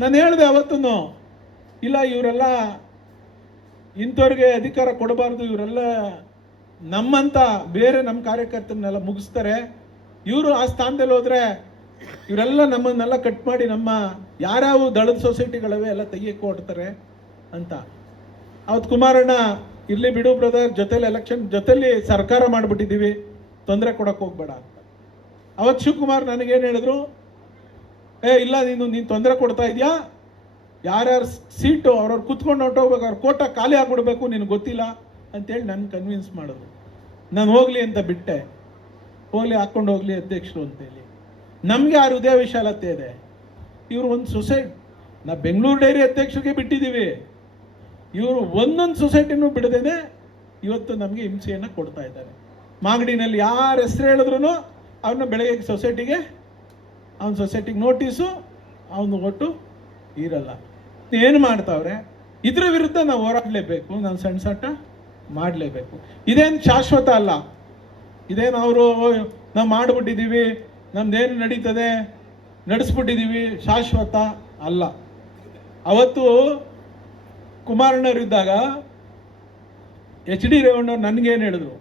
ನಾನು ಹೇಳಿದೆ ಅವತ್ತೂ, ಇಲ್ಲ ಇವರೆಲ್ಲ ಇಂಥವ್ರಿಗೆ ಅಧಿಕಾರ ಕೊಡಬಾರ್ದು, ಇವರೆಲ್ಲ ನಮ್ಮಂತ ಬೇರೆ ನಮ್ಮ ಕಾರ್ಯಕರ್ತರನ್ನೆಲ್ಲ ಮುಗಿಸ್ತಾರೆ, ಇವರು ಆ ಸ್ಥಾನದಲ್ಲಿ ಹೋದರೆ ಇವರೆಲ್ಲ ನಮ್ಮನ್ನೆಲ್ಲ ಕಟ್ ಮಾಡಿ ನಮ್ಮ ಯಾರ್ಯಾವ ದಳದ ಸೊಸೈಟಿಗಳವೆ ಎಲ್ಲ ತೆಗಿಯಕ್ಕೆ ಹೊಡ್ತಾರೆ ಅಂತ. ಅವತ್ತು ಕುಮಾರಣ್ಣ, ಇರಲಿ ಬಿಡು ಬ್ರದರ್, ಜೊತೆಲಿ ಎಲೆಕ್ಷನ್ ಜೊತೆಲಿ ಸರ್ಕಾರ ಮಾಡಿಬಿಟ್ಟಿದ್ದೀವಿ, ತೊಂದರೆ ಕೊಡೋಕೆ ಹೋಗ್ಬೇಡ ಅಂತ. ಅವತ್ತು ಶಿವಕುಮಾರ್ ನನಗೇನು ಹೇಳಿದ್ರು, ಇಲ್ಲ ನೀನು ತೊಂದರೆ ಕೊಡ್ತಾ ಇದೆಯಾ, ಯಾರ್ಯಾರು ಸೀಟು ಅವ್ರವ್ರು ಕುತ್ಕೊಂಡು ಹೊಂಟೋಗ್ಬೇಕು, ಅವ್ರ ಕೋಟ ಖಾಲಿ ಆಗಿಬಿಡ್ಬೇಕು, ನಿನಗೆ ಗೊತ್ತಿಲ್ಲ ಅಂತೇಳಿ ನನ್ನ ಕನ್ವಿನ್ಸ್ ಮಾಡೋದು. ನಾನು ಹೋಗಲಿ ಅಂತ ಬಿಟ್ಟೆ, ಹೋಗಲಿ ಹಾಕ್ಕೊಂಡು ಹೋಗಲಿ ಅಧ್ಯಕ್ಷರು ಅಂತೇಳಿ. ನಮಗೆ ಆ ಹೃದಯ ವಿಶಾಲತೆ ಇದೆ. ಇವರು ಒಂದು ನಾವು ಬೆಂಗಳೂರು ಡೈರಿ ಅಧ್ಯಕ್ಷರಿಗೆ ಬಿಟ್ಟಿದ್ದೀವಿ. ಇವರು ಒಂದೊಂದು ಸೊಸೈಟಿನೂ ಬಿಡದೇನೆ ಇವತ್ತು ನಮಗೆ ಹಿಂಸೆಯನ್ನು ಕೊಡ್ತಾ ಇದ್ದಾರೆ. ಮಾಗಡಿನಲ್ಲಿ ಯಾರ ಹೆಸರು ಹೇಳಿದ್ರು ಅವನ್ನ ಬೆಳಗ್ಗೆ ಸೊಸೈಟಿಗೆ ನೋಟಿಸು, ಅವನು ಒಟ್ಟು ಇರಲ್ಲ. ಏನು ಮಾಡ್ತಾವ್ರೆ? ಇದ್ರ ವಿರುದ್ಧ ನಾವು ಹೋರಾಡಲೇಬೇಕು, ನಾವು ಸಣ್ಣ ಮಾಡಲೇಬೇಕು. ಇದೇನು ಶಾಶ್ವತ ಅಲ್ಲ. ಇದೇನು ಅವರು ನಾವು ಮಾಡಿಬಿಟ್ಟಿದ್ದೀವಿ, ನಮ್ದೇನು ನಡೀತದೆ ನಡೆಸ್ಬಿಟ್ಟಿದ್ದೀವಿ, ಶಾಶ್ವತ ಅಲ್ಲ. ಅವತ್ತು ಕುಮಾರಣ್ಣವರಿದ್ದಾಗ ಎಚ್ ಡಿ ರೇವಣ್ಣವ್ರು ನನಗೇನು ಹೇಳಿದ್ರು,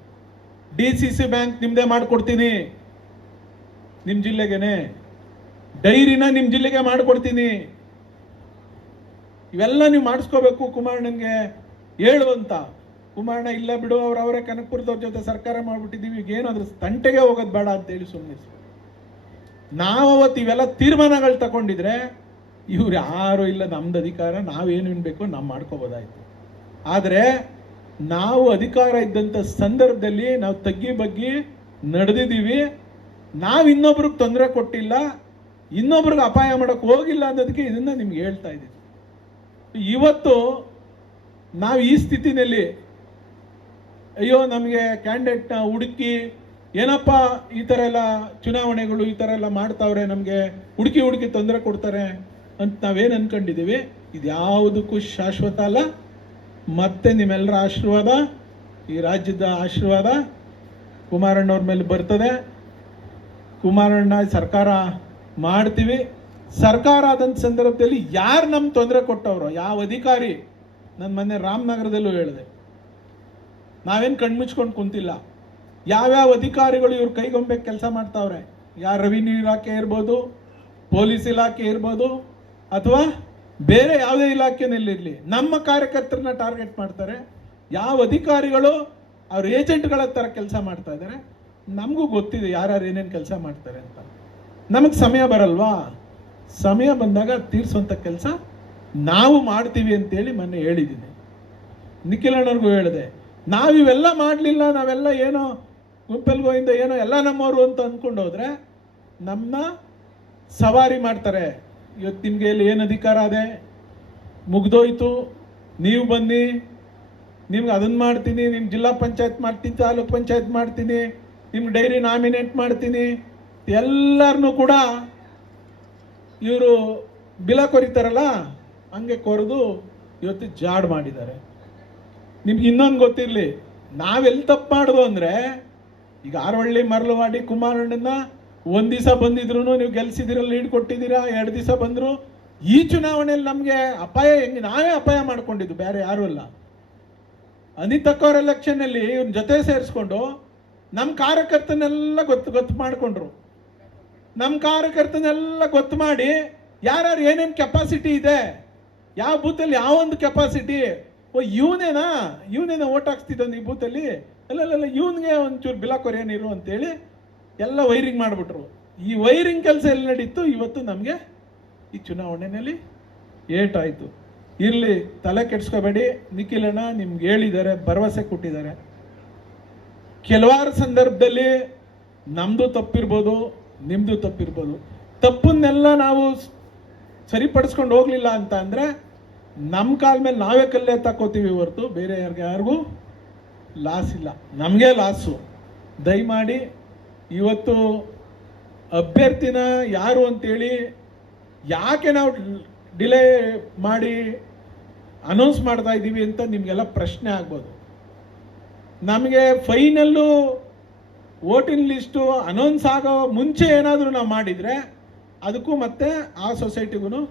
DCC ಬ್ಯಾಂಕ್ ನಿಮ್ಮದೇ ಮಾಡಿಕೊಡ್ತೀನಿ, ನಿಮ್ಮ ಜಿಲ್ಲೆಗೇನೆ ಡೈರಿನ ನಿಮ್ಮ ಜಿಲ್ಲೆಗೆ ಮಾಡಿಕೊಡ್ತೀನಿ, ಇವೆಲ್ಲ ನೀವು ಮಾಡಿಸ್ಕೋಬೇಕು ಕುಮಾರಣ್ಣನಿಗೆ ಹೇಳು ಅಂತ. ಕುಮಾರಣ್ಣ ಇಲ್ಲ ಬಿಡು, ಅವರವರೇ ಕನಕಪುರದವ್ರ ಜೊತೆ ಸರ್ಕಾರ ಮಾಡಿಬಿಟ್ಟಿದ್ದೀವಿ, ಈಗೇನು ಅದ್ರ ತಂಟೆಗೆ ಹೋಗೋದು ಬೇಡ ಅಂತೇಳಿ ಸುಮ್ಮನೆ. ನಾವು ಅವತ್ತು ಇವೆಲ್ಲ ತೀರ್ಮಾನಗಳು ತಗೊಂಡಿದ್ರೆ ಇವ್ರು ಯಾರು ಇಲ್ಲ, ನಮ್ದು ಅಧಿಕಾರ, ನಾವೇನು ಬೇಕು ನಾವು ಮಾಡ್ಕೋಬೋದಾಯ್ತು. ಆದರೆ ನಾವು ಅಧಿಕಾರ ಇದ್ದಂಥ ಸಂದರ್ಭದಲ್ಲಿ ನಾವು ತಗ್ಗಿ ಬಗ್ಗಿ ನಡೆದಿದ್ದೀವಿ. ನಾವು ಇನ್ನೊಬ್ರಿಗೆ ತೊಂದರೆ ಕೊಟ್ಟಿಲ್ಲ, ಇನ್ನೊಬ್ರಿಗೆ ಅಪಾಯ ಮಾಡೋಕ್ಕೆ ಹೋಗಿಲ್ಲ ಅನ್ನೋದಕ್ಕೆ ಇದನ್ನು ನಿಮ್ಗೆ ಹೇಳ್ತಾ ಇದ್ದೀವಿ. ಇವತ್ತು ನಾವು ಈ ಸ್ಥಿತಿನಲ್ಲಿ ಅಯ್ಯೋ ನಮಗೆ ಕ್ಯಾಂಡಿಡೇಟ್ನ ಹುಡುಕಿ ಏನಪ್ಪ ಈ ಥರ ಎಲ್ಲ ಚುನಾವಣೆಗಳು ಈ ಥರ ಎಲ್ಲ ಮಾಡ್ತಾವ್ರೆ, ನಮಗೆ ಹುಡುಕಿ ತೊಂದರೆ ಕೊಡ್ತಾರೆ ಅಂತ ನಾವೇನು ಅಂದ್ಕೊಂಡಿದ್ದೀವಿ. ಇದು ಯಾವುದಕ್ಕೂ ಶಾಶ್ವತ ಅಲ್ಲ. ಮತ್ತೆ ನಿಮ್ಮೆಲ್ಲರ ಆಶೀರ್ವಾದ, ಈ ರಾಜ್ಯದ ಆಶೀರ್ವಾದ ಕುಮಾರಣ್ಣವ್ರ ಮೇಲೆ ಬರ್ತದೆ. ಕುಮಾರಣ್ಣ ಸರ್ಕಾರ ಮಾಡ್ತೀವಿ. ಸರ್ಕಾರ ಆದಂಥ ಸಂದರ್ಭದಲ್ಲಿ ಯಾರು ನಮ್ಮ ತೊಂದರೆ ಕೊಟ್ಟವರು, ಯಾವ ಅಧಿಕಾರಿ, ನನ್ನ ಮೊನ್ನೆ ರಾಮನಗರದಲ್ಲೂ ಹೇಳಿದೆ, ನಾವೇನು ಕಣ್ಮುಚ್ಕೊಂಡು ಕುಂತಿಲ್ಲ. ಯಾವ್ಯಾವ ಅಧಿಕಾರಿಗಳು ಇವ್ರ ಕೈಗೊಂಬೆ ಕೆಲಸ ಮಾಡ್ತಾವ್ರೆ, ಯಾರು ರೆವಿನ್ಯೂ ಇಲಾಖೆ ಇರ್ಬೋದು, ಪೊಲೀಸ್ ಇಲಾಖೆ ಇರ್ಬೋದು, ಅಥವಾ ಬೇರೆ ಯಾವುದೇ ಇಲಾಖೆನಲ್ಲಿರಲಿ, ನಮ್ಮ ಕಾರ್ಯಕರ್ತರನ್ನ ಟಾರ್ಗೆಟ್ ಮಾಡ್ತಾರೆ. ಯಾವ ಅಧಿಕಾರಿಗಳು ಅವ್ರ ಏಜೆಂಟ್ಗಳ ಥರ ಕೆಲಸ ಮಾಡ್ತಾ ಇದ್ದಾರೆ, ನಮಗೂ ಗೊತ್ತಿದೆ ಯಾರ್ಯಾರು ಏನೇನು ಕೆಲಸ ಮಾಡ್ತಾರೆ ಅಂತ. ನಮಗೆ ಸಮಯ ಬರಲ್ವಾ? ಸಮಯ ಬಂದಾಗ ತೀರಿಸುವಂಥ ಕೆಲಸ ನಾವು ಮಾಡ್ತೀವಿ ಅಂತೇಳಿ ಮೊನ್ನೆ ಹೇಳಿದ್ದೀನಿ. ನಿಖಿಲಣ್ಣವ್ರಿಗೂ ಹೇಳಿದೆ, ನಾವಿವೆಲ್ಲ ಮಾಡಲಿಲ್ಲ, ನಾವೆಲ್ಲ ಏನೋ ಗುಂಪಲ್ಗೋಯಿಂದ ಏನೋ ಎಲ್ಲ ನಮ್ಮವರು ಅಂತ ಅಂದ್ಕೊಂಡು ಹೋದರೆ ನಮ್ಮ ಸವಾರಿ ಮಾಡ್ತಾರೆ. ಇವತ್ತು ನಿಮಗೆ ಇಲ್ಲಿ ಏನು ಅಧಿಕಾರ ಅದೇ ಮುಗ್ದೋಯ್ತು, ನೀವು ಬನ್ನಿ, ನಿಮ್ಗೆ ಅದನ್ನು ಮಾಡ್ತೀನಿ, ನಿಮ್ಮ ಜಿಲ್ಲಾ ಪಂಚಾಯತ್ ಮಾಡ್ತೀನಿ, ತಾಲೂಕ್ ಪಂಚಾಯತ್ ಮಾಡ್ತೀನಿ, ನಿಮ್ಗೆ ಡೈರಿ ನಾಮಿನೇಟ್ ಮಾಡ್ತೀನಿ, ಎಲ್ಲರನ್ನೂ ಕೂಡ ಇವರು ಬಿಲ ಕೊರಿತಾರಲ್ಲ ಹಂಗೆ ಕೊರೆದು ಇವತ್ತು ಜಾಡ್ ಮಾಡಿದ್ದಾರೆ. ನಿಮ್ಗೆ ಇನ್ನೊಂದು ಗೊತ್ತಿರಲಿ, ನಾವೆಲ್ಲಿ ತಪ್ಪು ಮಾಡೋದು ಅಂದರೆ, ಈಗ ಆರವಳ್ಳಿ ಮರಳವಾಡಿ ಕುಮಾರಣ್ಣನ ಒಂದು ದಿವಸ ಬಂದಿದ್ರು ನೀವು ಗೆಲ್ಸಿದಿರಲ್ಲ, ಲೀಡ್ ಕೊಟ್ಟಿದ್ದೀರಾ, 2 ದಿವಸ ಬಂದರು. ಈ ಚುನಾವಣೆಯಲ್ಲಿ ನಮಗೆ ಅಪಾಯ ಹೆಂಗೆ, ನಾವೇ ಅಪಾಯ ಮಾಡ್ಕೊಂಡಿದ್ದು, ಬೇರೆ ಯಾರೂ ಇಲ್ಲ. ಅನಿತಕ್ಕವ್ರ ಎಲೆಕ್ಷನ್ನಲ್ಲಿ ಇವ್ನ ಜೊತೆ ಸೇರಿಸ್ಕೊಂಡು ನಮ್ಮ ಕಾರ್ಯಕರ್ತನೆಲ್ಲ ಗೊತ್ತು ಮಾಡಿಕೊಂಡ್ರು. ನಮ್ಮ ಕಾರ್ಯಕರ್ತನೆಲ್ಲ ಗೊತ್ತು ಮಾಡಿ ಯಾರ್ಯಾರು ಏನೇನು ಕೆಪಾಸಿಟಿ ಇದೆ, ಯಾವ ಬೂತಲ್ಲಿ ಯಾವೊಂದು ಕೆಪಾಸಿಟಿ, ಇವನೇನ ಓಟ್ ಹಾಕ್ಸ್ತಿದ್ದಾನೆ ಈ ಬೂತಲ್ಲಿ, ಅಲ್ಲ ಇವನಿಗೆ ಒಂಚೂರು ಬಿಲ ಕೊರಿಯನಿರು ಅಂತೇಳಿ ಎಲ್ಲ ವೈರಿಂಗ್ ಮಾಡಿಬಿಟ್ರು. ಈ ವೈರಿಂಗ್ ಕೆಲಸ ಎಲ್ಲಿ ನಡೀತು, ಇವತ್ತು ನಮಗೆ ಈ ಚುನಾವಣೆಯಲ್ಲಿ ಏಟಾಯಿತು. ಇರಲಿ, ತಲೆ ಕೆಡ್ಸ್ಕೋಬೇಡಿ. ನಿಖಿಲಣ್ಣ ನಿಮ್ಗೆ ಹೇಳಿದ್ದಾರೆ, ಭರವಸೆ ಕೊಟ್ಟಿದ್ದಾರೆ. ಕೆಲವಾರು ಸಂದರ್ಭದಲ್ಲಿ ನಮ್ಮದು ತಪ್ಪಿರ್ಬೋದು, ನಿಮ್ಮದು ತಪ್ಪಿರ್ಬೋದು. ತಪ್ಪನ್ನೆಲ್ಲ ನಾವು ಸರಿಪಡಿಸ್ಕೊಂಡು ಹೋಗಲಿಲ್ಲ ಅಂತ ಅಂದರೆ ನಮ್ಮ ಕಾಲ ಮೇಲೆ ನಾವೇ ಕಲ್ಲೇ ತಕ್ಕೋತೀವಿ ಹೊರತು ಬೇರೆ ಯಾರಿಗೂ ಲಾಸ್ ಇಲ್ಲ, ನಮಗೆ ಲಾಸು. ದಯಮಾಡಿ ಇವತ್ತು ಅಭ್ಯರ್ಥಿನ ಯಾರು ಅಂತೇಳಿ ಯಾಕೆ ನಾವು ಡಿಲೇ ಮಾಡಿ ಅನೌನ್ಸ್ ಮಾಡ್ತಾ ಇದ್ದೀವಿ ಅಂತ ನಿಮಗೆಲ್ಲ ಪ್ರಶ್ನೆ ಆಗ್ಬೋದು. ನಮಗೆ ಫೈನಲ್ಲು ವೋಟಿಂಗ್ ಲಿಸ್ಟು ಅನೌನ್ಸ್ ಆಗೋ ಮುಂಚೆ ಏನಾದರೂ ನಾವು ಮಾಡಿದರೆ ಅದಕ್ಕೂ ಮತ್ತೆ ಆ ಸೊಸೈಟಿಗೂ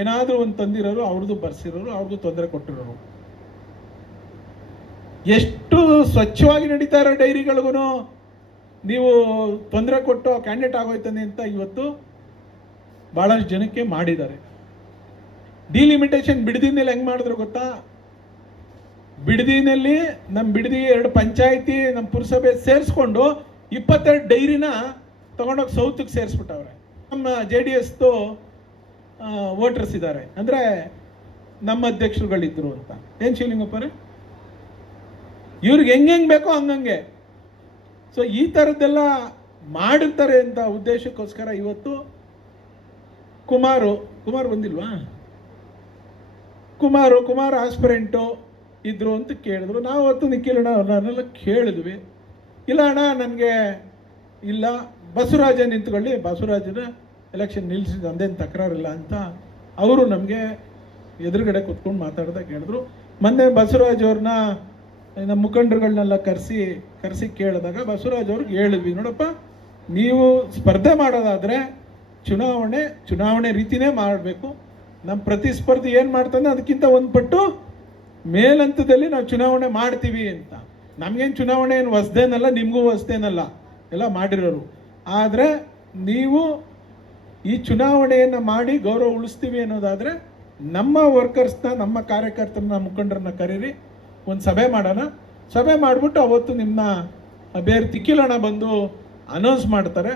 ಏನಾದರೂ ಒಂದು ತಂದಿರೋರು, ಅವ್ರದ್ದು ಬರ್ಸಿರೋರು, ಅವ್ರದ್ದು ತೊಂದರೆ ಕೊಟ್ಟಿರೋರು. ಎಷ್ಟು ಸ್ವಚ್ಛವಾಗಿ ನಡೀತಾ ಇರೋ ಡೈರಿಗಳಿಗೂ ನೀವು ತೊಂದರೆ ಕೊಟ್ಟು ಕ್ಯಾಂಡಿಡೇಟ್ ಆಗೋಯ್ತಾನೆ ಅಂತ ಇವತ್ತು ಭಾಳಷ್ಟು ಜನಕ್ಕೆ ಮಾಡಿದ್ದಾರೆ. ಡಿಲಿಮಿಟೇಷನ್ ಬಿಡದಿನಲ್ಲಿ ಹೆಂಗೆ ಮಾಡಿದ್ರು ಗೊತ್ತಾ? ಬಿಡದಿನಲ್ಲಿ ನಮ್ಮ ಬಿಡದಿ 2 ಪಂಚಾಯಿತಿ ನಮ್ಮ ಪುರಸಭೆ ಸೇರಿಸ್ಕೊಂಡು 22 ಡೈರಿನ ತೊಗೊಂಡೋಗಿ ಸೌತಿಗೆ ಸೇರಿಸ್ಬಿಟ್ಟವ್ರೆ. ನಮ್ಮ JDSದು ವೋಟರ್ಸ್ ಇದ್ದಾರೆ, ಅಂದರೆ ನಮ್ಮ ಅಧ್ಯಕ್ಷರುಗಳಿದ್ರು ಅಂತ. ಏನು ಶಿವಲಿಂಗಪ್ಪರೇ, ಇವ್ರಿಗೆ ಹೆಂಗೆ ಬೇಕೋ ಹಂಗಂಗೆ. ಸೊ ಈ ಥರದ್ದೆಲ್ಲ ಮಾಡಿರ್ತಾರೆ ಅಂತ ಉದ್ದೇಶಕ್ಕೋಸ್ಕರ ಇವತ್ತು ಕುಮಾರ್ ಬಂದಿಲ್ವಾ? ಕುಮಾರ್ ಆಸ್ಪಿರೆಂಟು ಇದ್ರು ಅಂತ ಕೇಳಿದ್ರು. ನಾವು ಅವತ್ತು ನಿಖಿಲಣ್ಣ ಅವ್ರನ್ನೆಲ್ಲ ಕೇಳಿದ್ವಿ. ಇಲ್ಲ ಅಣ್ಣ ನನಗೆ ಇಲ್ಲ, ಬಸವರಾಜ ನಿಂತ್ಕೊಳ್ಳಿ, ಬಸವರಾಜನ ಎಲೆಕ್ಷನ್ ನಿಲ್ಲಿಸಿದ ಅಂದೇನು ತಕರಾರಿಲ್ಲ ಅಂತ ಅವರು ನಮಗೆ ಎದುರುಗಡೆ ಕೂತ್ಕೊಂಡು ಮಾತಾಡ್ದಾಗ ಹೇಳಿದ್ರು. ಮೊನ್ನೆ ಬಸವರಾಜ್ ಅವ್ರನ್ನ ನಮ್ಮ ಮುಖಂಡರುಗಳನ್ನೆಲ್ಲ ಕರೆಸಿ ಕೇಳಿದಾಗ ಬಸವರಾಜ್ ಅವ್ರಿಗೆ ಹೇಳಿದ್ವಿ, ನೋಡಪ್ಪ ನೀವು ಸ್ಪರ್ಧೆ ಮಾಡೋದಾದರೆ ಚುನಾವಣೆ ರೀತಿಯೇ ಮಾಡಬೇಕು. ನಮ್ಮ ಪ್ರತಿಸ್ಪರ್ಧಿ ಏನು ಮಾಡ್ತಾನೆ ಅದಕ್ಕಿಂತ ಒಂದು ಪಟ್ಟು ಮೇಲಂತದಲ್ಲಿ ನಾವು ಚುನಾವಣೆ ಮಾಡ್ತೀವಿ ಅಂತ. ನಮಗೇನು ಚುನಾವಣೆ ಏನು ಹೊಸ್ದೇನಲ್ಲ, ನಿಮಗೂ ಹೊಸ್ದೇನಲ್ಲ, ಎಲ್ಲ ಮಾಡಿರೋರು. ಆದರೆ ನೀವು ಈ ಚುನಾವಣೆಯನ್ನು ಮಾಡಿ ಗೌರವ ಉಳಿಸ್ತೀವಿ ಅನ್ನೋದಾದರೆ ನಮ್ಮ ವರ್ಕರ್ಸ್ನ, ನಮ್ಮ ಕಾರ್ಯಕರ್ತರನ್ನ, ಮುಖಂಡರನ್ನ ಕರೀರಿ, ಒಂದು ಸಭೆ ಮಾಡೋಣ. ಸಭೆ ಮಾಡಿಬಿಟ್ಟು ಅವತ್ತು ನಿಮ್ಮ ಅಭ್ಯರ್ಥಿ ನಿಖಿಲಣ್ಣ ಬಂದು ಅನೌನ್ಸ್ ಮಾಡ್ತಾರೆ.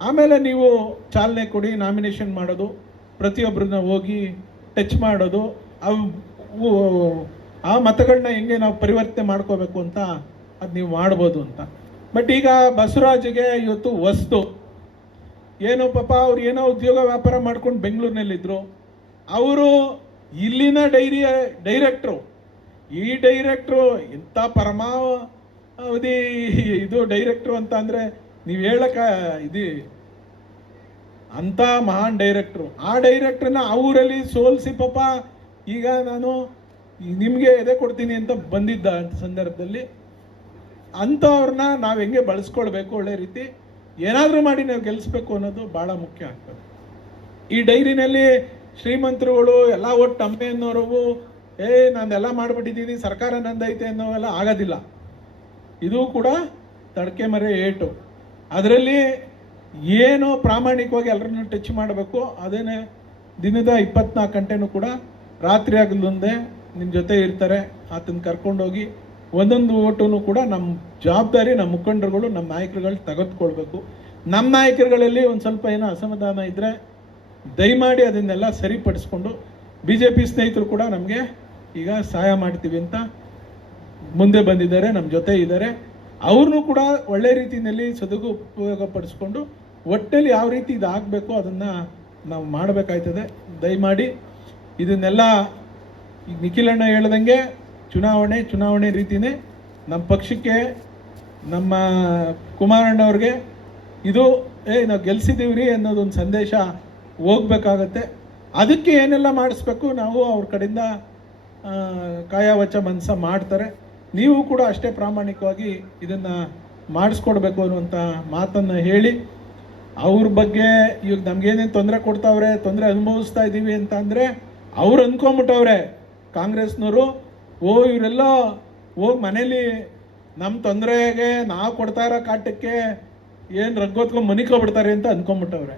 ಆಮೇಲೆ ನೀವು ಚಾಲನೆ ಕೊಡಿ, ನಾಮಿನೇಷನ್ ಮಾಡೋದು, ಪ್ರತಿಯೊಬ್ಬರನ್ನ ಹೋಗಿ ಟಚ್ ಮಾಡೋದು, ಆ ಮತಗಳನ್ನ ಹೆಂಗೆ ನಾವು ಪರಿವರ್ತನೆ ಮಾಡ್ಕೋಬೇಕು ಅಂತ ಅದು ನೀವು ಮಾಡ್ಬೋದು ಅಂತ. ಬಟ್ ಈಗ ಬಸವರಾಜ್ಗೆ ಇವತ್ತು ಹೊಸ್ತು ಏನೋ ಪಾಪ ಅವ್ರು ಏನೋ ಉದ್ಯೋಗ ವ್ಯಾಪಾರ ಮಾಡ್ಕೊಂಡು ಬೆಂಗಳೂರಿನಲ್ಲಿದ್ದರು. ಅವರು ಇಲ್ಲಿನ ಡೈರೆಕ್ಟ್ರು. ಈ ಡೈರೆಕ್ಟ್ರು ಎಂಥ ಪರಮಾವಧಿ ಇದು ಡೈರೆಕ್ಟ್ರು ಅಂತ ಅಂದರೆ ನೀವು ಇದು ಅಂಥ ಮಹಾನ್ ಡೈರೆಕ್ಟ್ರು. ಆ ಡೈರೆಕ್ಟ್ರನ್ನ ಅವರಲ್ಲಿ ಸೋಲಿಸಿ ಪಾಪ ಈಗ ನಾನು ನಿಮಗೆ ಎದೆ ಕೊಡ್ತೀನಿ ಅಂತ ಬಂದಿದ್ದ ಸಂದರ್ಭದಲ್ಲಿ ಅಂಥವ್ರನ್ನ ನಾವು ಹೆಂಗೆ ಬಳಸ್ಕೊಳ್ಬೇಕು, ಒಳ್ಳೆ ರೀತಿ ಏನಾದರೂ ಮಾಡಿ ನಾವು ಗೆಲ್ಲಿಸ್ಬೇಕು ಅನ್ನೋದು ಭಾಳ ಮುಖ್ಯ ಆಗ್ತದೆ. ಈ ಡೈರಿನಲ್ಲಿ ಶ್ರೀಮಂತರುಗಳು ಎಲ್ಲ ಒಟ್ಟು ಅಮ್ಮೆ ಅನ್ನೋರು ನಾನೆಲ್ಲ ಮಾಡಿಬಿಟ್ಟಿದ್ದೀನಿ, ಸರ್ಕಾರ ನಂದೈತೆ ಅನ್ನೋವೆಲ್ಲ ಆಗೋದಿಲ್ಲ. ಇದು ಕೂಡ ತಡಕೆ ಮರೆ ಏಟು. ಅದರಲ್ಲಿ ಏನು ಪ್ರಾಮಾಣಿಕವಾಗಿ ಎಲ್ಲರನ್ನೂ ಟಚ್ ಮಾಡಬೇಕು. ಅದೇನೇ ದಿನದ 24 ಗಂಟೆನೂ ಕೂಡ ರಾತ್ರಿ ಆಗಲೊಂದೇ ನಿಮ್ಮ ಜೊತೆ ಇರ್ತಾರೆ. ಆತನ ಕರ್ಕೊಂಡೋಗಿ ಒಂದೊಂದು ಓಟು ಕೂಡ ನಮ್ಮ ಜವಾಬ್ದಾರಿ, ನಮ್ಮ ಮುಖಂಡರುಗಳು, ನಮ್ಮ ನಾಯಕರುಗಳು ತೆಗೆದುಕೊಳ್ಬೇಕು. ನಮ್ಮ ನಾಯಕರುಗಳಲ್ಲಿ ಒಂದು ಸ್ವಲ್ಪ ಏನೋ ಅಸಮಾಧಾನ ಇದ್ದರೆ ದಯಮಾಡಿ ಅದನ್ನೆಲ್ಲ ಸರಿಪಡಿಸ್ಕೊಂಡು BJP ಸ್ನೇಹಿತರು ಕೂಡ ನಮಗೆ ಈಗ ಸಹಾಯ ಮಾಡ್ತೀವಿ ಅಂತ ಮುಂದೆ ಬಂದಿದ್ದಾರೆ, ನಮ್ಮ ಜೊತೆ ಇದ್ದಾರೆ. ಅವ್ರನ್ನೂ ಕೂಡ ಒಳ್ಳೆ ರೀತಿಯಲ್ಲಿ ಸದುಪಯೋಗಪಡಿಸ್ಕೊಂಡು ಒಟ್ಟಲ್ಲಿ ಯಾವ ರೀತಿ ಇದಾಗಬೇಕು ಅದನ್ನು ನಾವು ಮಾಡಬೇಕಾಯ್ತದೆ. ದಯಮಾಡಿ ಇದನ್ನೆಲ್ಲ ಈಗ ನಿಖಿಲಣ್ಣ ಹೇಳ್ದಂಗೆ ಚುನಾವಣೆ ರೀತಿಯೇ ನಮ್ಮ ಪಕ್ಷಕ್ಕೆ, ನಮ್ಮ ಕುಮಾರಣ್ಣವ್ರಿಗೆ ಇದು ನಾವು ಗೆಲ್ಸಿದ್ದೀವಿ ರೀ ಅನ್ನೋದೊಂದು ಸಂದೇಶ ಹೋಗ್ಬೇಕಾಗತ್ತೆ. ಅದಕ್ಕೆ ಏನೆಲ್ಲ ಮಾಡಿಸ್ಬೇಕು ನಾವು ಅವ್ರ ಕಡೆಯಿಂದ ಕಾಯ ವಚ ಮನಸ ಮಾಡ್ತಾರೆ. ನೀವು ಕೂಡ ಅಷ್ಟೇ ಪ್ರಾಮಾಣಿಕವಾಗಿ ಇದನ್ನು ಮಾಡಿಸ್ಕೊಡ್ಬೇಕು ಅನ್ನುವಂಥ ಮಾತನ್ನು ಹೇಳಿ, ಅವ್ರ ಬಗ್ಗೆ ಇವಾಗ ನಮಗೇನೇನು ತೊಂದರೆ ಕೊಡ್ತಾವ್ರೆ, ತೊಂದರೆ ಅನುಭವಿಸ್ತಾ ಇದ್ದೀವಿ ಅಂತ ಅಂದರೆ ಅವ್ರು ಅಂದ್ಕೊಂಬಿಟ್ಟವ್ರೆ ಕಾಂಗ್ರೆಸ್ನವರು, ಇವರೆಲ್ಲ ಹೋಗಿ ಮನೇಲಿ ನಮ್ಮ ತೊಂದರೆಗೆ ನಾವು ಕೊಡ್ತಾ ಇರೋ ಕಾಟಕ್ಕೆ ಏನು ರಗ್ಗೊತ್ಕೊಂಡು ಮನಿಕೊಬಿಡ್ತಾರೆ ಅಂತ ಅಂದ್ಕೊಂಬಿಟ್ಟವ್ರೆ.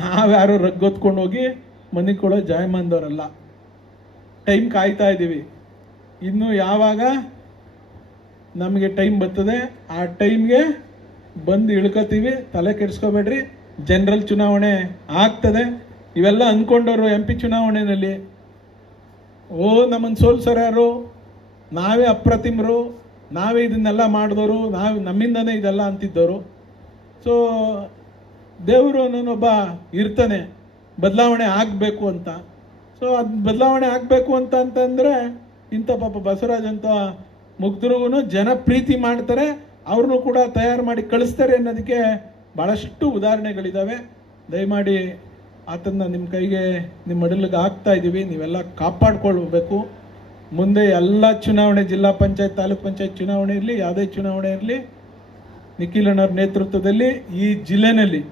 ನಾವ್ಯಾರು ರಗ್ಗೊತ್ಕೊಂಡು ಹೋಗಿ ಮನೆ ಕೊಡೋ ಜಾಯಮಾನದವರಲ್ಲ. ಟೈಮ್ ಕಾಯ್ತಾ ಇದ್ದೀವಿ. ಇನ್ನು ಯಾವಾಗ ನಮಗೆ ಟೈಮ್ ಬರ್ತದೆ ಆ ಟೈಮ್ಗೆ ಬಂದು ಇಳ್ಕೊತೀವಿ. ತಲೆ ಕೆಡಿಸ್ಕೋಬೇಡ್ರಿ, ಜನರಲ್ ಚುನಾವಣೆ ಆಗ್ತದೆ. ಇವೆಲ್ಲ ಅಂದ್ಕೊಂಡವರು MP ಚುನಾವಣೆಯಲ್ಲಿ ನಮ್ಮನ್ನು ಸೋಲ್ಸೋರು ಯಾರು, ನಾವೇ ಅಪ್ರತಿಮರು, ನಾವೇ ಇದನ್ನೆಲ್ಲ ಮಾಡಿದವರು, ನಮ್ಮಿಂದನೇ ಇದೆಲ್ಲ ಅಂತಿದ್ದವರು. ಸೊ ದೇವರು ಅನ್ನೋನೊಬ್ಬ ಇರ್ತಾನೆ, ಬದಲಾವಣೆ ಆಗಬೇಕು ಅಂತ. ಸೊ ಅದು ಬದಲಾವಣೆ ಆಗಬೇಕು ಅಂತಂದರೆ ಇಂಥ ಪಾಪ ಬಸವರಾಜ್ ಅಂತ ಮುಗ್ಧರಿಗೂ ಜನ ಪ್ರೀತಿ ಮಾಡ್ತಾರೆ, ಅವ್ರನ್ನೂ ಕೂಡ ತಯಾರು ಮಾಡಿ ಕಳಿಸ್ತಾರೆ ಅನ್ನೋದಕ್ಕೆ ಭಾಳಷ್ಟು ಉದಾಹರಣೆಗಳಿದ್ದಾವೆ. ದಯಮಾಡಿ ಆತನ್ನು ನಿಮ್ಮ ಕೈಗೆ, ನಿಮ್ಮ ಮಡಲಿಗೆ ಹಾಕ್ತಾ ಇದ್ದೀವಿ. ನೀವೆಲ್ಲ ಕಾಪಾಡ್ಕೊಳ್ಬೇಕು. ಮುಂದೆ ಎಲ್ಲ ಚುನಾವಣೆ, ಜಿಲ್ಲಾ ಪಂಚಾಯತ್, ತಾಲೂಕ್ ಪಂಚಾಯತ್ ಚುನಾವಣೆ ಇರಲಿ, ಯಾವುದೇ ಚುನಾವಣೆ ಇರಲಿ, ನಿಖಿಲಣ್ಣವ್ರ ನೇತೃತ್ವದಲ್ಲಿ ಈ ಜಿಲ್ಲೆನಲ್ಲಿ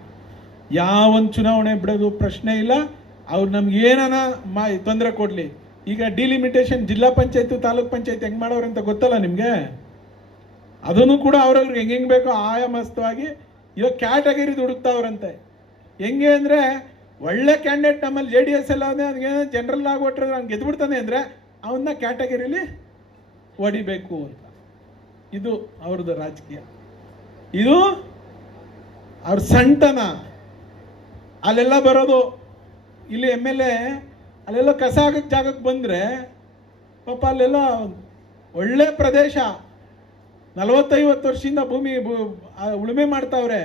ಯಾವೊಂದು ಚುನಾವಣೆ ಬಿಡೋದು ಪ್ರಶ್ನೆ ಇಲ್ಲ. ಅವ್ರು ನಮ್ಗೆ ಏನಾನ ತೊಂದರೆ ಕೊಡಲಿ. ಈಗ ಡಿಲಿಮಿಟೇಷನ್ ಜಿಲ್ಲಾ ಪಂಚಾಯತ್, ತಾಲೂಕ್ ಪಂಚಾಯತ್ ಹೆಂಗೆ ಮಾಡೋರು ಅಂತ ಗೊತ್ತಲ್ಲ ನಿಮಗೆ. ಅದನ್ನು ಕೂಡ ಅವ್ರವ್ರಿಗೆ ಹೆಂಗೆ ಬೇಕೋ ಆಯಾಮಸ್ತವಾಗಿ ಇವಾಗ ಕ್ಯಾಟಗರಿದು ಹುಡುಕ್ತಾವ್ರಂತೆ. ಹೆಂಗೆ ಅಂದರೆ ಒಳ್ಳೆ ಕ್ಯಾಂಡಿಡೇಟ್ ನಮ್ಮಲ್ಲಿ JDS ಎಲ್ಲ ನನಗೆ ಜನರಲ್ ಆಗಿ ಒಟ್ಟರೆ ಅವ್ನು ಗೆದ್ಬಿಡ್ತಾನೆ ಅಂದರೆ ಅವನ್ನ ಕ್ಯಾಟಗರಿಲಿ ಹೊಡಿಬೇಕು ಅಂತ. ಇದು ಅವ್ರದ್ದು ರಾಜಕೀಯ, ಇದು ಅವ್ರ ಸಣ್ತನ. ಅಲ್ಲೆಲ್ಲ ಬರೋದು, ಇಲ್ಲಿ MLA ಅಲ್ಲೆಲ್ಲ ಕಸ ಹಾಕಕ್ಕೆ ಜಾಗಕ್ಕೆ ಬಂದರೆ ಪಾಪ ಅಲ್ಲೆಲ್ಲ ಒಳ್ಳೆ ಪ್ರದೇಶ, 40-50 ವರ್ಷದಿಂದ ಭೂಮಿ ಉಳುಮೆ ಮಾಡ್ತಾವ್ರೆ.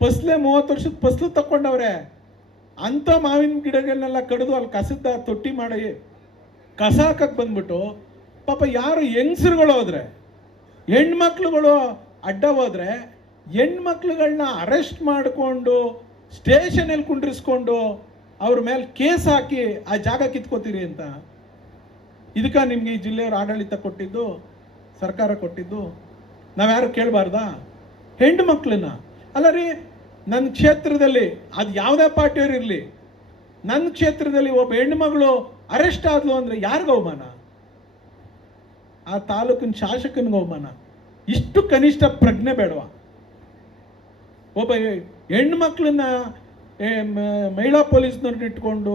ಫಸ್ಲೆ 30 ವರ್ಷದ ಫಸ್ಲು ತಕ್ಕೊಂಡವ್ರೆ. ಅಂಥ ಮಾವಿನ ಗಿಡಗಳನ್ನೆಲ್ಲ ಕಡಿದು ಅಲ್ಲಿ ಕಸದ ತೊಟ್ಟಿ ಮಾಡಿ ಕಸ ಹಾಕಕ್ಕೆ ಬಂದ್ಬಿಟ್ಟು ಪಾಪ ಯಾರು ಹೆಂಗಸರುಗಳು ಹೋದರೆ, ಹೆಣ್ಮಕ್ಳುಗಳು ಅಡ್ಡ ಹೋದರೆ ಹೆಣ್ಮಕ್ಳುಗಳನ್ನ ಅರೆಸ್ಟ್ ಮಾಡಿಕೊಂಡು ಸ್ಟೇಷನಲ್ಲಿ ಕುಂಡ್ರಿಸ್ಕೊಂಡು ಅವ್ರ ಮೇಲೆ ಕೇಸ್ ಹಾಕಿ ಆ ಜಾಗ ಕಿತ್ಕೋತೀರಿ ಅಂತ. ಇದಕ್ಕೆ ನಿಮಗೆ ಈ ಜಿಲ್ಲೆಯವರು ಆಡಳಿತ ಕೊಟ್ಟಿದ್ದು, ಸರ್ಕಾರ ಕೊಟ್ಟಿದ್ದು? ನಾವ್ಯಾರು ಕೇಳಬಾರ್ದಾ? ಹೆಣ್ಣು ಮಕ್ಕಳನ್ನ ಅಲ್ಲ ರೀ, ನನ್ನ ಕ್ಷೇತ್ರದಲ್ಲಿ ಅದು ಯಾವುದೇ ಪಾರ್ಟಿಯವ್ರು ಇರಲಿ, ನನ್ನ ಕ್ಷೇತ್ರದಲ್ಲಿ ಒಬ್ಬ ಹೆಣ್ಣುಮಗಳು ಅರೆಸ್ಟ್ ಆದ್ಲು ಅಂದರೆ ಯಾರಿಗೂ ಅವಮಾನ? ಆ ತಾಲೂಕಿನ ಶಾಸಕನಿಗೆ ಅವಮಾನ. ಇಷ್ಟು ಕನಿಷ್ಠ ಪ್ರಜ್ಞೆ ಬೇಡವಾ? ಒಬ್ಬ ಹೆಣ್ಣು ಮಕ್ಕಳನ್ನ ಮಹಿಳಾ ಪೊಲೀಸ್ನವ್ರನ್ನ ಇಟ್ಕೊಂಡು